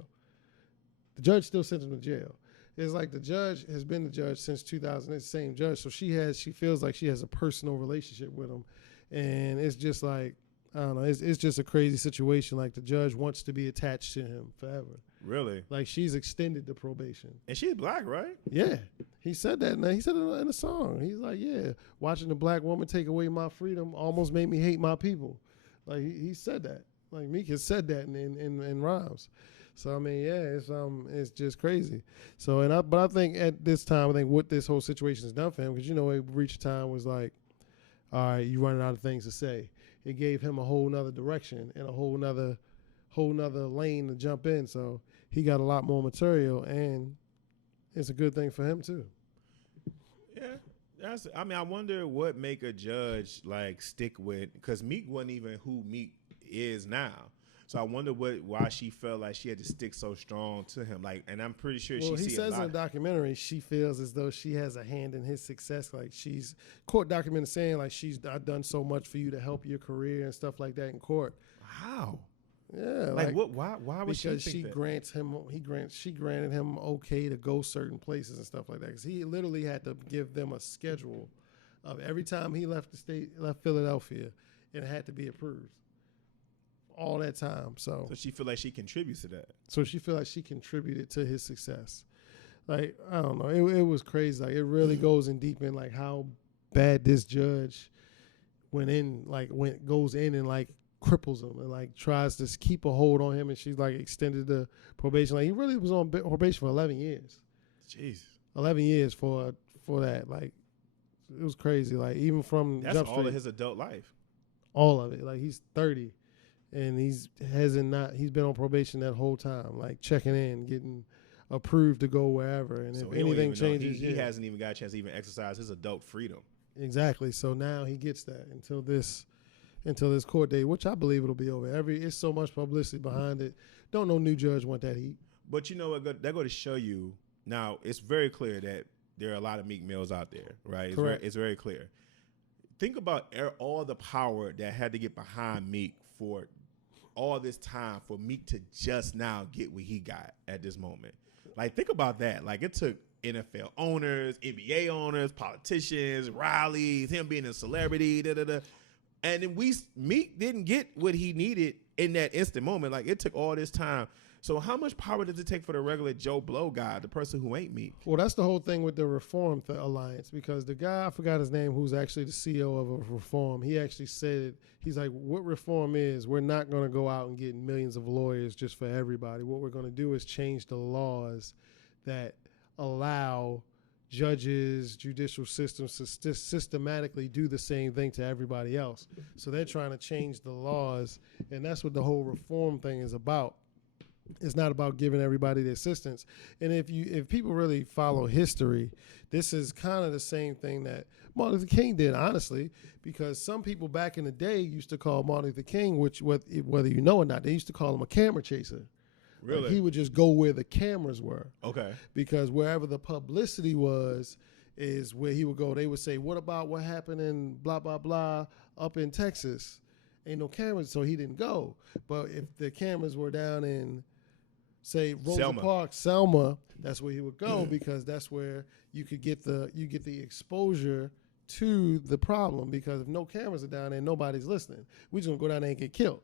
The judge still sent him to jail. It's like the judge has been the judge since 2000. It's the same judge. So she feels like she has a personal relationship with him. And it's just like, I don't know, it's just a crazy situation. Like the judge wants to be attached to him forever. Really? Like she's extended the probation. And she's black, right? Yeah. He said that. He said it in a song. He's like, yeah, watching a black woman take away my freedom almost made me hate my people. Like he said that. Like Meek has said that in rhymes. So I mean, yeah, it's just crazy. So but I think at this time, I think what this whole situation has done for him, because it reached a time was like, all right, you running out of things to say. It gave him a whole nother direction and a whole nother lane to jump in. So he got a lot more material, and it's a good thing for him too. Yeah, I wonder what make a judge stick with, because Meek wasn't even who Meek is now. So I wonder why she felt like she had to stick so strong to him. Like, and I'm pretty sure Well, she he see says a in lot. the documentary she feels as though she has a hand in his success. Like she's court document saying like I've done so much for you to help your career and stuff like that in court. How? Yeah, Like what? Why would because she think that? she granted him okay to go certain places and stuff like that. Because he literally had to give them a schedule of every time he left Philadelphia, it had to be approved. All that time, so she feel like she contributes to that. So she feel like she contributed to his success. Like I don't know, it was crazy. Like it really goes in deep in like how bad this judge goes in and like cripples him and like tries to keep a hold on him. And she's like extended the probation. Like he really was on probation for 11 years. Jeez, 11 years for that. Like it was crazy. Like even from that's Jump all Street, of his adult life. all of it. Like he's 30. And he's been on probation that whole time, like checking in, getting approved to go wherever. And So if anything changes, he hasn't even got a chance to even exercise his adult freedom. Exactly. So now he gets that until this court date, which I believe it'll be over. It's so much publicity behind it. Don't no new judge want that heat. But you know what? That go to show you. Now it's very clear that there are a lot of Meek Mills out there, right? Correct. It's very clear. Think about all the power that had to get behind Meek for all this time for Meek to just now get what he got at this moment. Like, think about that. Like, it took NFL owners, NBA owners, politicians, rallies, him being a celebrity, and then Meek didn't get what he needed in that instant moment. Like, it took all this time. So how much power does it take for the regular Joe Blow guy, the person who ain't Meek? Well, that's the whole thing with the Reform Alliance, because the guy, I forgot his name, who's actually the CEO of a Reform, he actually said, he's like, what Reform is, we're not going to go out and get millions of lawyers just for everybody. What we're going to do is change the laws that allow judges, judicial systems to systematically do the same thing to everybody else. So they're trying to change the laws, and that's what the whole Reform thing is about. It's not about giving everybody the assistance. And if people really follow history, this is kind of the same thing that Martin Luther King did, honestly, because some people back in the day used to call Martin Luther King, which whether you know or not, they used to call him a camera chaser. Really? Like he would just go where the cameras were. Okay. Because wherever the publicity was is where he would go. They would say, what about what happened in blah, blah, blah up in Texas? Ain't no cameras, so he didn't go. But if the cameras were down in, say, Rosa Parks, Selma, that's where he would go because that's where you get the exposure to the problem, because if no cameras are down there, nobody's listening. We're just gonna go down there and get killed.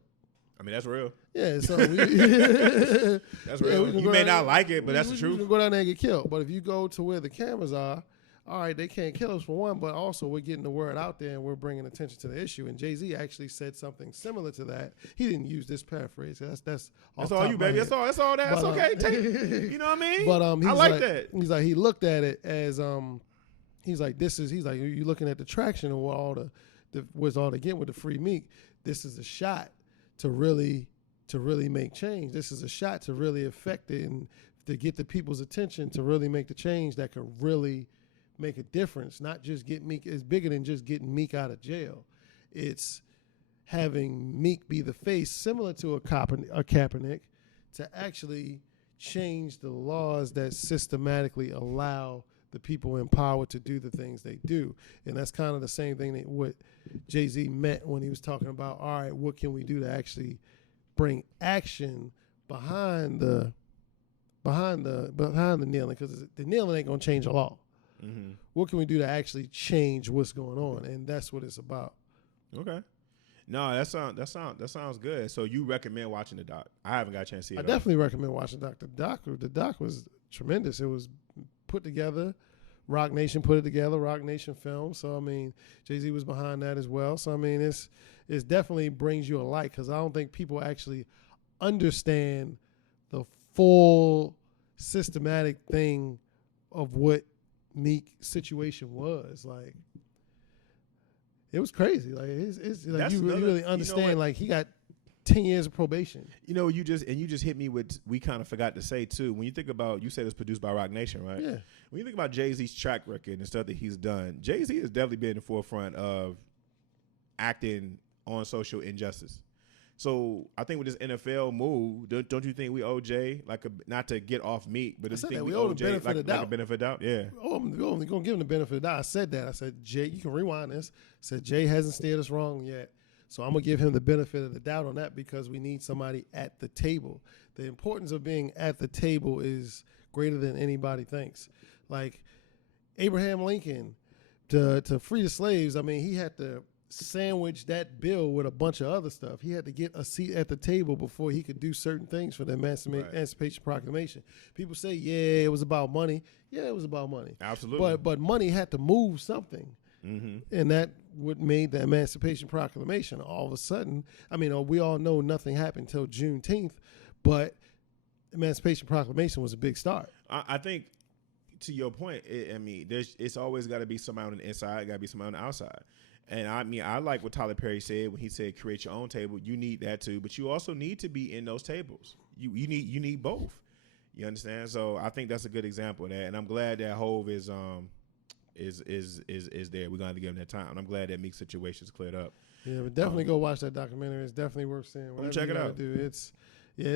I mean, that's real. Yeah, so that's real. You may not like it, but that's the truth. We can go down there and get killed. But if you go to where the cameras are, all right, they can't kill us for one, but also we're getting the word out there and we're bringing attention to the issue. And Jay-Z actually said something similar to that. He didn't use this paraphrase. That's all you, baby. That's all. That's okay. You know what I mean? But I like that. He's like, he looked at it as he's like, you're looking at the traction and what what's all they get with the free Meek. This is a shot to really make change. This is a shot to really affect it and to get the people's attention to really make the change that could really make a difference. Not just get Meek. It's bigger than just getting Meek out of jail. It's having Meek be the face, similar to a Kaepernick, to actually change the laws that systematically allow the people in power to do the things they do. And that's kind of the same thing that what Jay-Z meant when he was talking about, all right, what can we do to actually bring action behind the kneeling, because the kneeling ain't gonna change the law. Mm-hmm. What can we do to actually change what's going on? And that's what it's about. Okay. No, that sounds good. So you recommend watching the doc? I haven't got a chance to see it. I definitely recommend watching the doc. The doc was tremendous. It was put together. Roc Nation put it together. Roc Nation film. So I mean, Jay-Z was behind that as well. So I mean, it's definitely brings you a light, because I don't think people actually understand the full systematic thing of what Meek situation was. Like, it was crazy. Like, it's like you really understand. You know, like, he got 10 years of probation. You know, you just hit me with, we kind of forgot to say too, when you think about, you said it's produced by Roc Nation, right? Yeah. When you think about Jay-Z's track record and stuff that he's done, Jay-Z has definitely been in the forefront of acting on social injustice. So I think with this NFL move, don't you think we owe Jay not to get off Meek, but I think we owe Jay like a benefit of doubt? Yeah. Oh, I'm only gonna give him the benefit of the doubt. I said that. I said, Jay, you can rewind this. I said Jay hasn't steered us wrong yet. So I'm gonna give him the benefit of the doubt on that because we need somebody at the table. The importance of being at the table is greater than anybody thinks. Like Abraham Lincoln to free the slaves, I mean, he had to sandwich that bill with a bunch of other stuff. He had to get a seat at the table before he could do certain things for the Emancipation Proclamation. People say, yeah, it was about money. Yeah, it was about money. Absolutely. But money had to move something. Mm-hmm. And that what made the Emancipation Proclamation. All of a sudden, I mean, we all know nothing happened until Juneteenth, but Emancipation Proclamation was a big start. I think, to your point, it's always got to be somebody on the inside, got to be somebody on the outside. And I mean, I like what Tyler Perry said when he said, create your own table. You need that too, but you also need to be in those tables. You need both. You understand? So I think that's a good example of that. And I'm glad that Hove is there. We're gonna have to give him that time. And I'm glad that Meek's situation is cleared up. Yeah, but definitely go watch that documentary. It's definitely worth seeing. I'm check it out. It's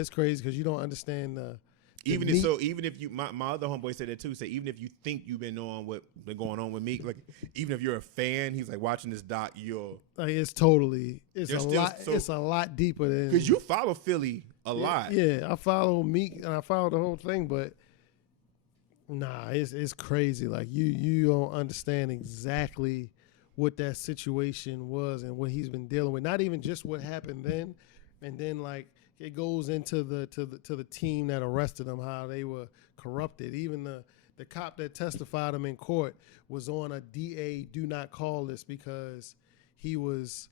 crazy because you don't understand even if you, my other homeboy said that too. Say even if you think you've been knowing what been going on with Meek, like even if you're a fan, he's like watching this doc. It's a lot deeper than because you follow Philly a lot. Yeah, I follow Meek and I follow the whole thing, but nah, it's crazy. Like you don't understand exactly what that situation was and what he's been dealing with. Not even just what happened then, and then like. It goes into the team that arrested him, how they were corrupted. Even the cop that testified him in court was on a DA do not call list because he was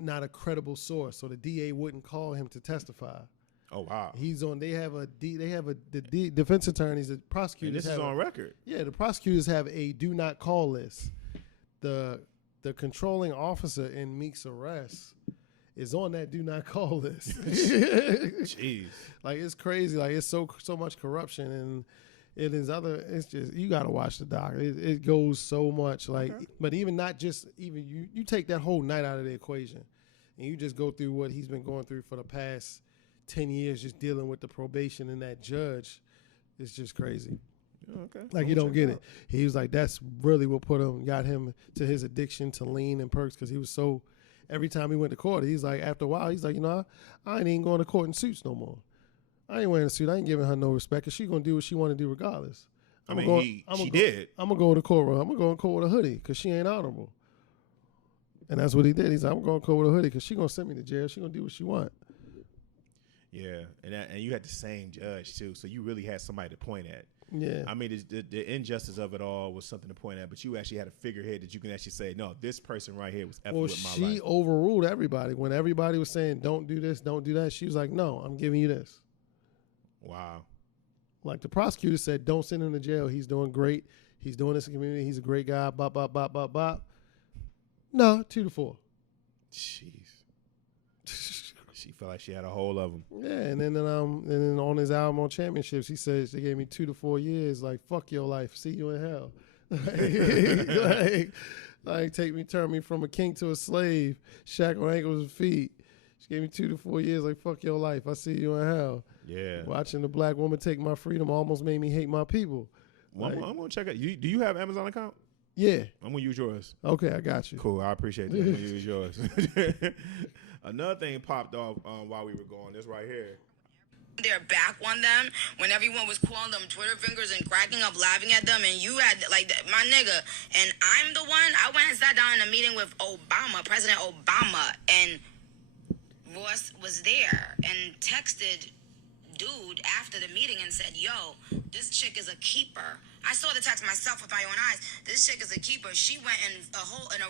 not a credible source, so the DA wouldn't call him to testify. Oh wow! The defense attorneys, the prosecutors. And this is on record. Yeah, the prosecutors have a do not call list. The controlling officer in Meek's arrest is on that do not call list. Jeez. Like it's crazy. Like it's so much corruption and it's just you gotta watch the doc. It goes so much like but even not just even you take that whole night out of the equation and you just go through what he's been going through for the past 10 years just dealing with the probation and that judge. It's just crazy. Okay. Like you don't get it. He was like that's really what got him to his addiction to lean and perks because he was so. Every time he went to court, he's like, after a while, he's like, I ain't even going to court in suits no more. I ain't wearing a suit. I ain't giving her no respect because she's going to do what she want to do regardless. She did. I'm going to go to court. I'm going to go in court with a hoodie because she ain't honorable. And that's what he did. He's like, I'm going to court with a hoodie because she's going to send me to jail. She's going to do what she want. Yeah, and you had the same judge, too, so you really had somebody to point at. Yeah. I mean, the injustice of it all was something to point at, but you actually had a figurehead that you can actually say, no, this person right here was effing with my life. Well, she overruled everybody. When everybody was saying, don't do this, don't do that, she was like, no, I'm giving you this. Wow. Like the prosecutor said, don't send him to jail. He's doing great. He's doing this in the community. He's a great guy. Bop, bop, bop, bop, bop. No, 2-4. Jeez. She felt like she had a hold of him. Yeah, and then on his album on Championships, he says they gave me 2 to 4 years. Like fuck your life, see you in hell. like turn me from a king to a slave, shackled ankles and feet. She gave me 2 to 4 years. Like fuck your life, I see you in hell. Yeah. Watching the black woman take my freedom almost made me hate my people. Well, I'm gonna check it. Do you have Amazon account? Yeah. I'm gonna use yours. Okay, I got you. Cool, I appreciate that. I'm gonna use yours. Another thing popped off while we were going. This right here. Their back on them when everyone was calling them Twitter fingers and cracking up, laughing at them, and you had like my nigga. And I'm the one. I went and sat down in a meeting with Obama, President Obama, and Ross was there and texted dude after the meeting and said, "Yo, this chick is a keeper." I saw the text myself with my own eyes. This chick is a keeper. She went in a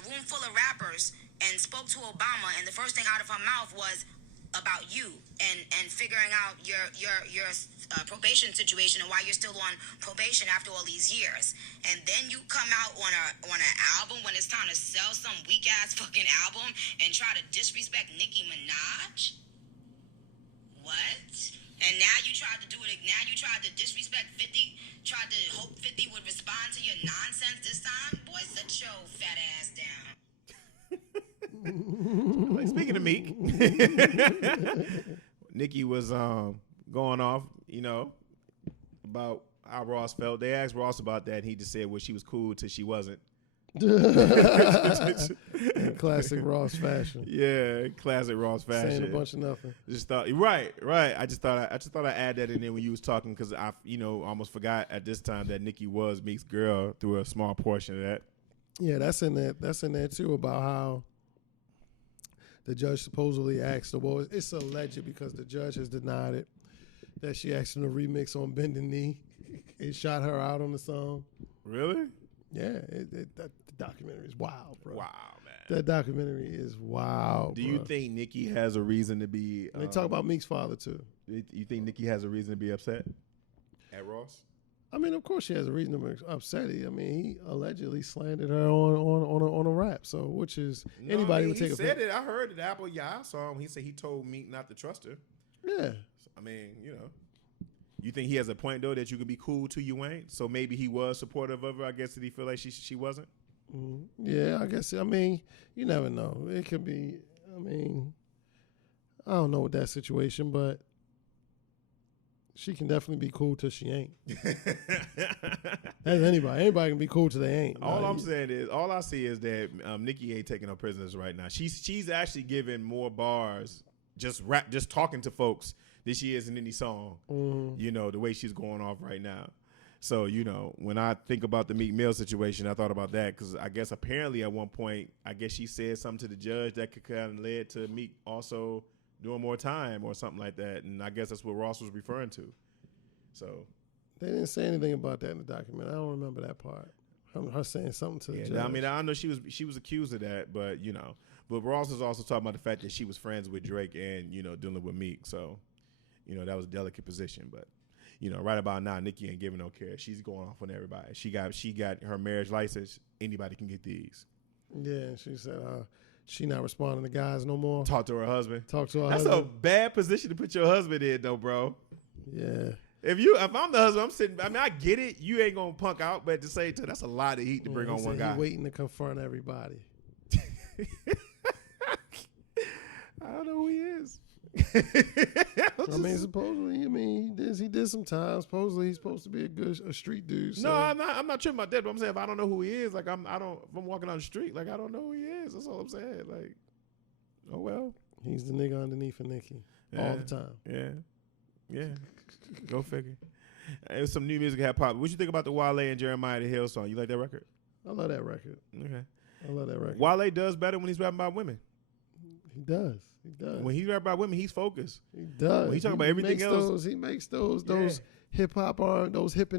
room full of rappers and spoke to Obama, and the first thing out of her mouth was about you and figuring out your probation situation and why you're still on probation after all these years. And then you come out on an album when it's time to sell some weak ass fucking album and try to disrespect Nicki Minaj. What? And now you tried to do it. Now you tried to disrespect 50. Tried to hope 50 would respond to your nonsense this time. Boy, sit your fat ass down. Like, speaking of Meek, Nicki was going off, about how Ross felt. They asked Ross about that, and he just said, well, she was cool till she wasn't. In classic Ross fashion. Yeah, classic Ross fashion. Saying a bunch of nothing. Just thought, right. I just thought I'd add that in there when you was talking, because I, almost forgot at this time that Nicki was Meek's girl through a small portion of that. Yeah, that's in there too, about how the judge supposedly asked her. Well, it's alleged because the judge has denied it, that she asked him to remix on Bending Knee. It shot her out on the song. Really? Yeah, that documentary is wild, bro. Wow, man. That documentary is wild. Do you think Nicki has a reason to be? They talk about Meek's father too. You think Nicki has a reason to be upset at Ross? I mean, of course she has a reason to be upset. I mean, he allegedly slandered her on a rap. So, which is anybody would take. He said it. I heard it. Apple. Yeah, I saw him. He said he told Meek not to trust her. Yeah. I mean, You think he has a point though that you could be cool till you ain't? So maybe he was supportive of her. I guess did he feel like she wasn't? Yeah, I guess. I mean, you never know. It could be. I mean, I don't know with that situation, but she can definitely be cool till she ain't. That's anybody. Anybody can be cool till they ain't. All I'm saying is, all I see is that Nicki ain't taking no prisoners right now. She's actually giving more bars just talking to folks than she is in any song. The way she's going off right now. So, when I think about the Meek Mill situation, I thought about that because I guess apparently at one point, she said something to the judge that could kind of lead to Meek also doing more time or something like that. And I guess that's what Ross was referring to. So they didn't say anything about that in the document. I don't remember that part. Her saying something to the judge. I mean, I know she was accused of that, but but Ross was also talking about the fact that she was friends with Drake and dealing with Meek. So, that was a delicate position, but. Right about now, Nicki ain't giving no care. She's going off on everybody. She got her marriage license. Anybody can get these. Yeah, she said she not responding to guys no more. Talk to her husband. That's husband. A bad position to put your husband in, though, bro. Yeah. If I'm the husband, I'm sitting. I mean, I get it. You ain't gonna punk out, but at the same time, that's a lot of heat to bring on one guy. He waiting to confront everybody. I don't know who he is. I mean, supposedly, he did some time. Supposedly, he's supposed to be a street dude. So. No, I'm not tripping about that. But I'm saying if I don't know who he is, like if I'm walking down the street, like I don't know who he is. That's all I'm saying. Like, oh well. He's the nigga underneath for Nicki all the time. Yeah. Go figure. There's some new music had popped. What you think about the Wale and Jeremiah the Hill song? You like that record? I love that record. Okay. I love that record. Wale does better when he's rapping about women. He does. When he rap about women, he's focused. He does. When he talk about everything else, he makes those hip hop those hip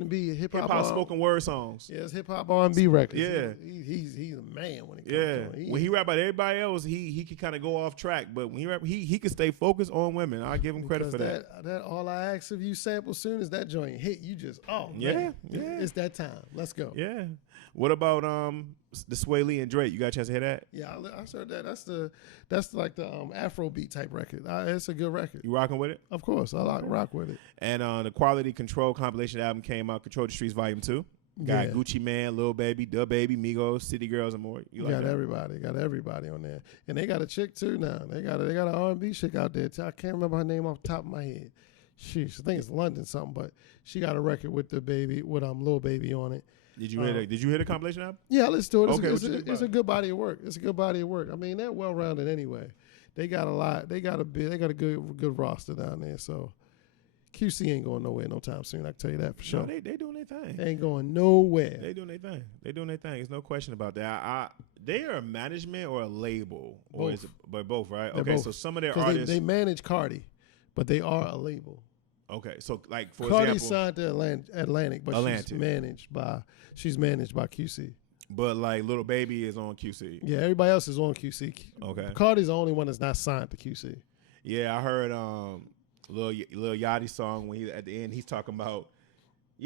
hop spoken word songs. Yeah, it's hip hop R&B records. Yeah, he's a man when it comes to it. When he rap about everybody else, he can kind of go off track. But when he rap, he can stay focused on women. I give him credit for that. That all I ask of you sample soon as that joint hit, you just man, it's that time. Let's go. Yeah. What about the Sway Lee and Drake? You got a chance to hear that? Yeah, I heard that. That's like the Afrobeat type record. It's a good record. You rocking with it? Of course, I rock with it. And the Quality Control compilation album came out. Control the Streets Volume 2. Got Gucci Mane, Lil Baby, Da Baby, Migos, City Girls, and more. You like got that? everybody. Got everybody on there, and they got a chick too now. They got an R&B chick out there too. I can't remember her name off the top of my head. I think it's London something, but she got a record with the baby with Lil Baby on it. Did you hear the compilation album? Yeah, let's do it. It's a good body of work. It's a good body of work. I mean, they're well rounded anyway. They got a lot. They got a good roster down there. So QC ain't going nowhere no time soon. I can tell you that for sure. No, they doing their thing. They ain't going nowhere. They doing their thing. There's no question about that. They are a management or a label, or both. Is it, but both, right? They're okay, both. So some of their artists they manage Cardi, but they are a label. Okay, so like for Cardi example, signed to Atlantic, but she's managed by QC. But like Lil Baby is on QC. Yeah, everybody else is on QC. Okay, Cardi's the only one that's not signed to QC. Yeah, I heard Lil Yachty's song when at the end he's talking about,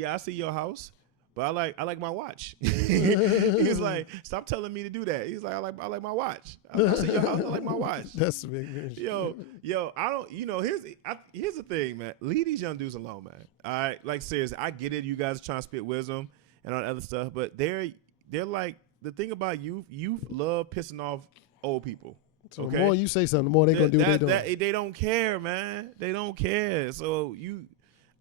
I see your house, but I like my watch. He's like, stop telling me to do that. He's like, I like my watch. I see your house, I like my watch. That's the big news. Yo, I don't. Here's the thing, man. Leave these young dudes alone, man. All right, like seriously, I get it. You guys are trying to spit wisdom and all that other stuff, but they're like the thing about youth love pissing off old people. So okay? the more you say something, the more they gonna do what they doing. They don't care, man. They don't care. So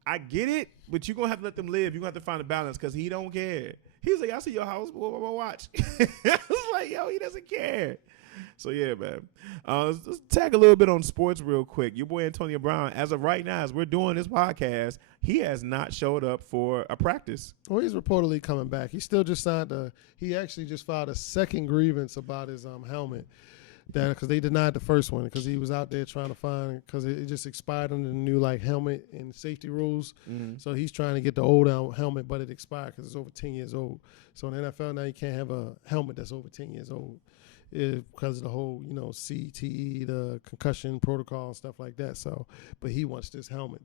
I get it, but you're gonna have to let them live. You're gonna have to find a balance because he don't care. He's like, I see your house, watch. It's like, yo, he doesn't care. So yeah, man. Let's tag a little bit on sports real quick. Your boy Antonio Brown, as of right now, as we're doing this podcast, he has not showed up for a practice. Well, he's reportedly coming back. He still just he actually just filed a second grievance about his helmet. Because they denied the first one because he was out there trying to find, because it just expired under the new helmet and safety rules. Mm-hmm. So he's trying to get the old helmet, but it expired because it's over 10 years old. So in the NFL now you can't have a helmet that's over 10 years old because of the whole CTE, the concussion protocol and stuff like that. So, but he wants this helmet.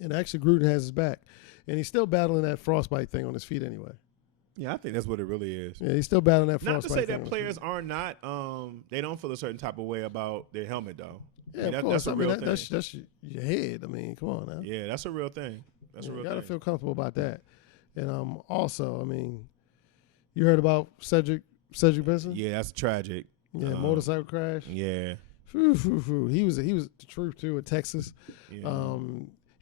And actually Gruden has his back, and he's still battling that frostbite thing on his feet anyway. Yeah, I think that's what it really is. Yeah, he's still battling that frostbite. Not to say that players are not, they don't feel a certain type of way about their helmet, though. Yeah, of course. That's a real thing. That's your head. I mean, come on now. Yeah, that's a real thing. That's a real thing. You got to feel comfortable about that. And also, I mean, you heard about Cedric Benson? Yeah, that's tragic. Yeah, motorcycle crash. Yeah. He was the truth, too, in Texas. Yeah.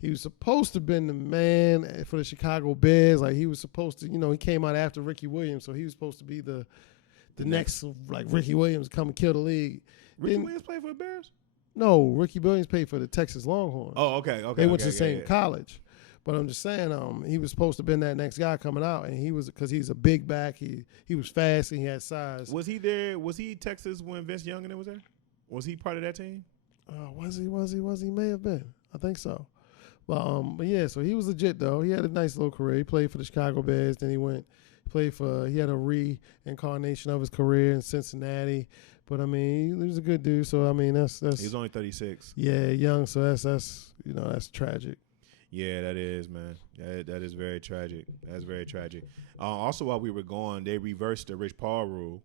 He was supposed to have been the man for the Chicago Bears. Like, he was supposed to, he came out after Ricky Williams, so he was supposed to be the next, Ricky Williams come and kill the league. Ricky Williams played for the Bears? No, Ricky Williams played for the Texas Longhorns. Oh, okay. They went to the same college. But I'm just saying, he was supposed to have been that next guy coming out, and he was, because he's a big back. He was fast, and he had size. Was he there? Was he Texas when Vince Young and it was there? Was he part of that team? Was he? May have been. I think so. But yeah, so he was legit though. He had a nice little career. He played for the Chicago Bears. Then he had a reincarnation of his career in Cincinnati. But I mean, he was a good dude. So I mean, that's he's only 36. Yeah, young. So that's tragic. Yeah, that is, man. That is very tragic. That's very tragic. Also, while we were gone, they reversed the Rich Paul rule.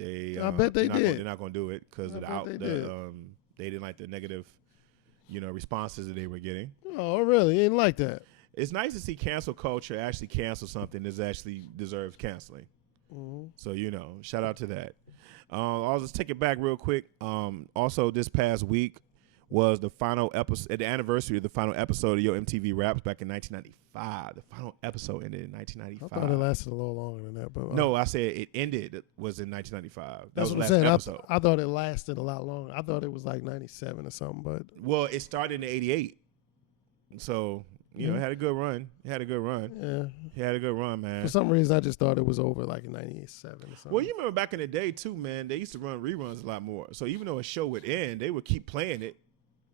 I bet they did. They're not going to do it because they didn't like the negative, responses that they were getting. Oh, really? You didn't like that? It's nice to see cancel culture actually cancel something that actually deserves canceling. Mm-hmm. So, shout out to that. I'll just take it back real quick. Also, this past week was the final episode, the anniversary of the final episode of Yo MTV Raps back in 1995. The final episode ended in 1995. I thought it lasted a little longer than that. But no, I said it ended. It was in 1995. That's what I'm saying. Episode. I thought it lasted a lot longer. I thought it was like 97 or something. But it started in 88. So, it had a good run. Yeah. It had a good run, man. For some reason, I just thought it was over like in 97 or something. Well, you remember back in the day, too, man, they used to run reruns a lot more. So even though a show would end, they would keep playing it,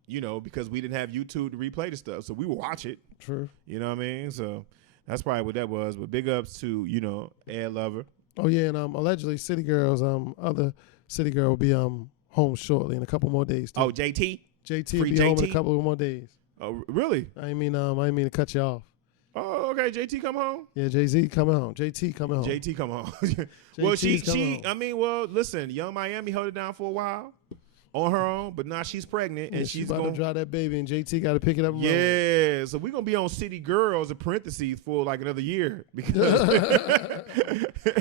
because we didn't have YouTube to replay the stuff. So we would watch it. True. You know what I mean? So that's probably what that was. But big ups to, Ed Lover. Oh, yeah, and allegedly City Girls, other City Girl will be home shortly in a couple more days, too. Oh, JT? JT will be home in a couple more days. Oh, really? I mean to cut you off. Oh, okay. JT come home? Yeah, Jay-Z coming home. JT coming home. JT come home. Well, listen, Young Miami held it down for a while on her own, but now she's pregnant and she's about to drive that baby, and JT got to pick it up. Yeah, so we're going to be on City Girls in parentheses for like another year because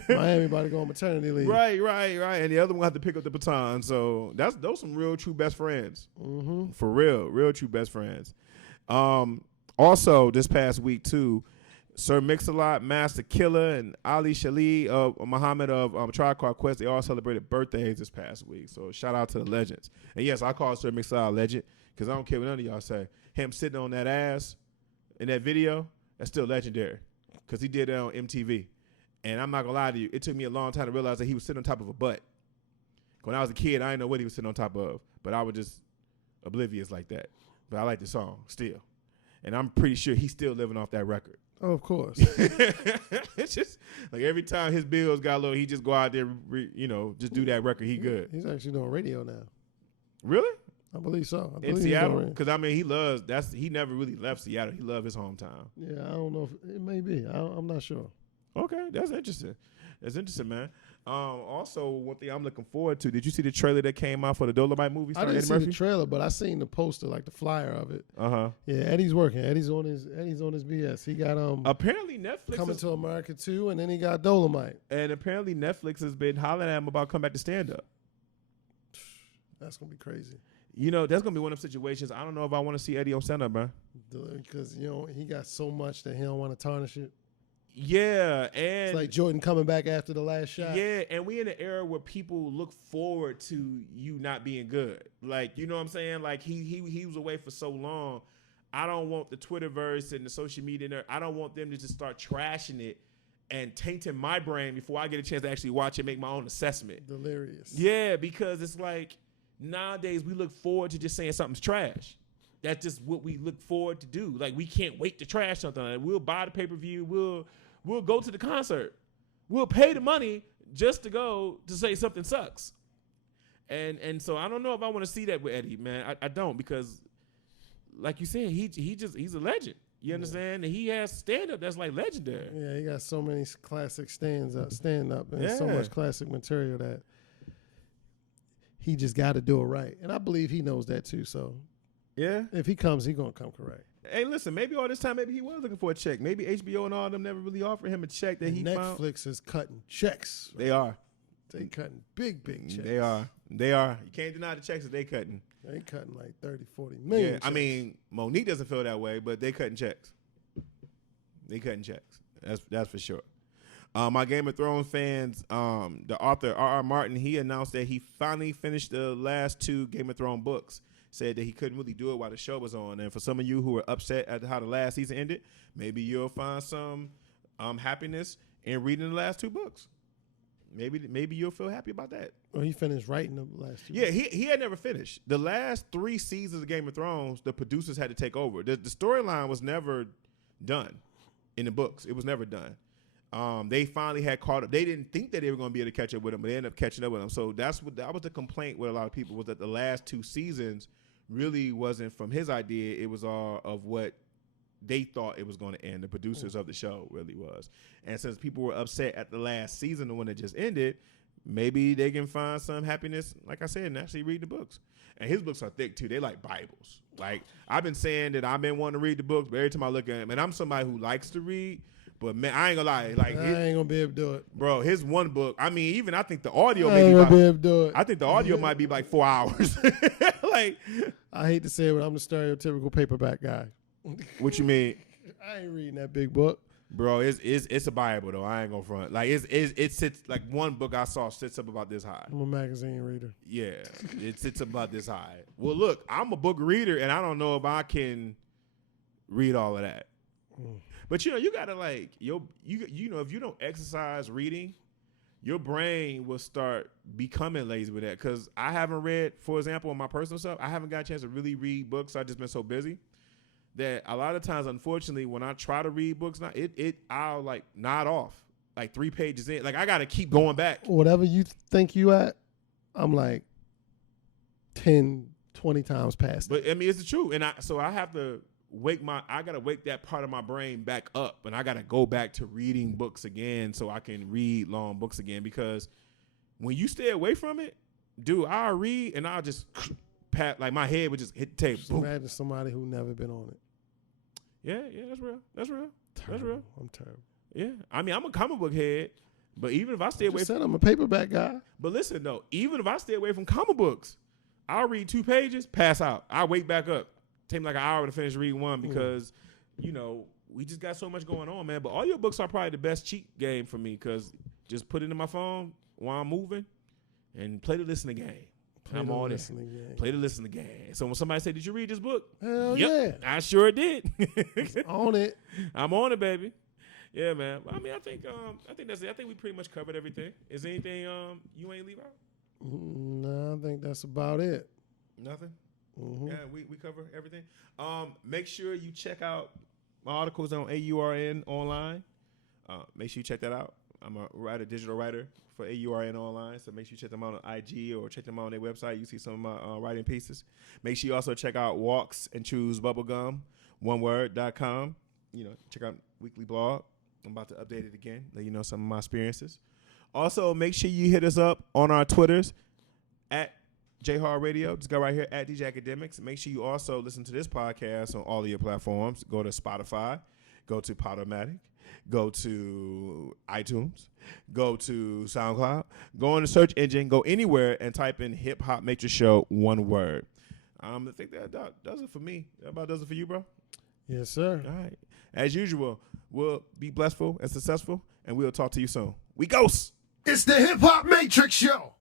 Miami about to go on maternity leave. Right. And the other one have to pick up the baton. So those some real true best friends. Mm-hmm. For real true best friends. Also, this past week, too, Sir Mix-a-Lot, Master Killer, and Ali Shali Muhammad of Tribe Called Quest, they all celebrated birthdays this past week. So shout out to the legends. And yes, I call Sir Mix-a-Lot a legend because I don't care what none of y'all say. Him sitting on that ass in that video, that's still legendary because he did it on MTV. And I'm not going to lie to you, it took me a long time to realize that he was sitting on top of a butt. When I was a kid, I didn't know what he was sitting on top of, but I was just oblivious like that. But I like the song still. And I'm pretty sure he's still living off that record. Oh, of course. It's just like every time his bills got low, he just go out there, just do that record. He good. He's actually doing radio now. Really? I believe so. In Seattle? Because, he never really left Seattle. He loved his hometown. Yeah, I don't know if it may be. I'm not sure. Okay, that's interesting. That's interesting, man. Also, one thing I'm looking forward to. Did you see the trailer that came out for the Dolomite movie? I didn't see the trailer, but I seen the poster, like the flyer of it. Yeah, Eddie's working. Eddie's on his BS. He got apparently Netflix Coming to America 2, and then he got Dolomite. And apparently Netflix has been hollering at him about coming back to stand up. That's gonna be crazy. You know, that's gonna be one of them situations. I don't know if I want to see Eddie on stand up, bro. Because he got so much that he don't want to tarnish it. Yeah, and It's like Jordan coming back after the last shot. yeah, and we in an era where people look forward to you not being good. Like, you know what I'm saying? Like he was away for so long. I don't want the Twitterverse and the social media. I don't want them to just start trashing it and tainting my brain before I get a chance to actually watch it, make my own assessment. Delirious. Yeah, because it's like nowadays we look forward to just saying something's trash. That's just what we look forward to do. Like, we can't wait to trash something. Like, we'll buy the pay-per-view. We'll go to the concert. We'll pay the money just to go to say something sucks. And so I don't know if I want to see that with Eddie, man. I don't, because like you said, he's a legend. You understand? And he has stand-up that's like legendary. Yeah, he got so many classic stand-up and so much classic material that he just got to do it right. And I believe he knows that too, so yeah, if he comes, he's going to come correct. Hey, listen, maybe all this time, maybe he was looking for a check. Maybe HBO and all of them never really offered him a check that he found. Netflix is cutting checks. They are. They cutting big checks. They are. You can't deny the checks that they cutting. They cutting like 30, 40 million. Yeah, I mean, Monique doesn't feel that way, but they cutting checks. They cutting checks. That's for sure. My Game of Thrones fans, the author R.R. Martin, he announced that he finally finished the last 2 Game of Thrones books. Said that he couldn't really do it while the show was on. And for some of you who were upset at how the last season ended, maybe you'll find some happiness in reading the last 2 books. Maybe you'll feel happy about that. Well, he finished writing the last 2. Yeah, he had never finished. The last 3 seasons of Game of Thrones, the producers had to take over. The storyline was never done in the books. It was never done. They finally had caught up. They didn't think that they were going to be able to catch up with him, but they ended up catching up with him. So that was the complaint with a lot of people, was that the last 2 seasons really wasn't from his idea. It was all of what they thought it was going to end. The producers of the show really was. And since people were upset at the last season, the one that just ended, maybe they can find some happiness, like I said, and actually read the books. And his books are thick too. They like Bibles. Like, I've been saying that I've been wanting to read the books, but every time I look at him, and I'm somebody who likes to read, but man, I ain't gonna lie. Like, I ain't gonna be able to do it, bro. His one book. I mean, even I think the audio I think the audio might be like 4 hours. Like, I hate to say it, but I'm the stereotypical paperback guy. What you mean? I ain't reading that big book, bro. It's a Bible though. I ain't gonna front. Like, it sits like one book I saw sits up about this high. I'm a magazine reader. Yeah, it sits about this high. Well, look, I'm a book reader, and I don't know if I can read all of that. But you gotta like you know, if you don't exercise reading, your brain will start becoming lazy with that. Because I haven't read, for example, on my personal stuff, I haven't got a chance to really read books. I've just been so busy that a lot of times, unfortunately, when I try to read books now, I'll like nod off like 3 pages in. Like, I gotta keep going back. Whatever you think you at, I'm like 10, 20 times past. But I mean, it's the truth, and I have to I gotta wake that part of my brain back up, and I gotta go back to reading books again so I can read long books again. Because when you stay away from it, dude, I'll read and I'll just pat, like my head would just hit the table. Just imagine somebody who never been on it. Yeah, that's real. Terrible. That's real. I'm terrible. Yeah, I mean, I'm a comic book head, but even if I stay away from, I'm a paperback guy. But listen though, even if I stay away from comic books, I'll read 2 pages, pass out. I wake back up. Take me like an hour to finish reading one because, you know, we just got so much going on, man. But audiobooks are probably the best cheat game for me because just put it in my phone while I'm moving and play the listening game. I'm all this. Play the listening game. So when somebody say, "Did you read this book?" Hell yep, yeah, I sure did. On it. I'm on it, baby. Yeah, man. I mean, I think that's it. I think we pretty much covered everything. Is there anything you ain't leave out? No, I think that's about it. Nothing. Mm-hmm. Yeah, we cover everything. Make sure you check out my articles on AURN online. Make sure you check that out. I'm a digital writer for AURN online, so make sure you check them out on IG or check them out on their website. You see some of my writing pieces. Make sure you also check out Walks and Chews Bubblegum, oneword.com. You know, check out weekly blog. I'm about to update it again, let you know some of my experiences. Also, make sure you hit us up on our Twitters at J.Hall Radio. Just go right here at DJ Akademiks. Make sure you also listen to this podcast on all of your platforms. Go to Spotify. Go to Podomatic. go to iTunes, go to SoundCloud, go on the search engine, go anywhere and type in Hip Hop Matrix Show, one word. I think that does it for me. That about does it for you, bro? Yes, sir. All right. As usual, we'll be blessful and successful, and we'll talk to you soon. We ghost. It's the Hip Hop Matrix Show.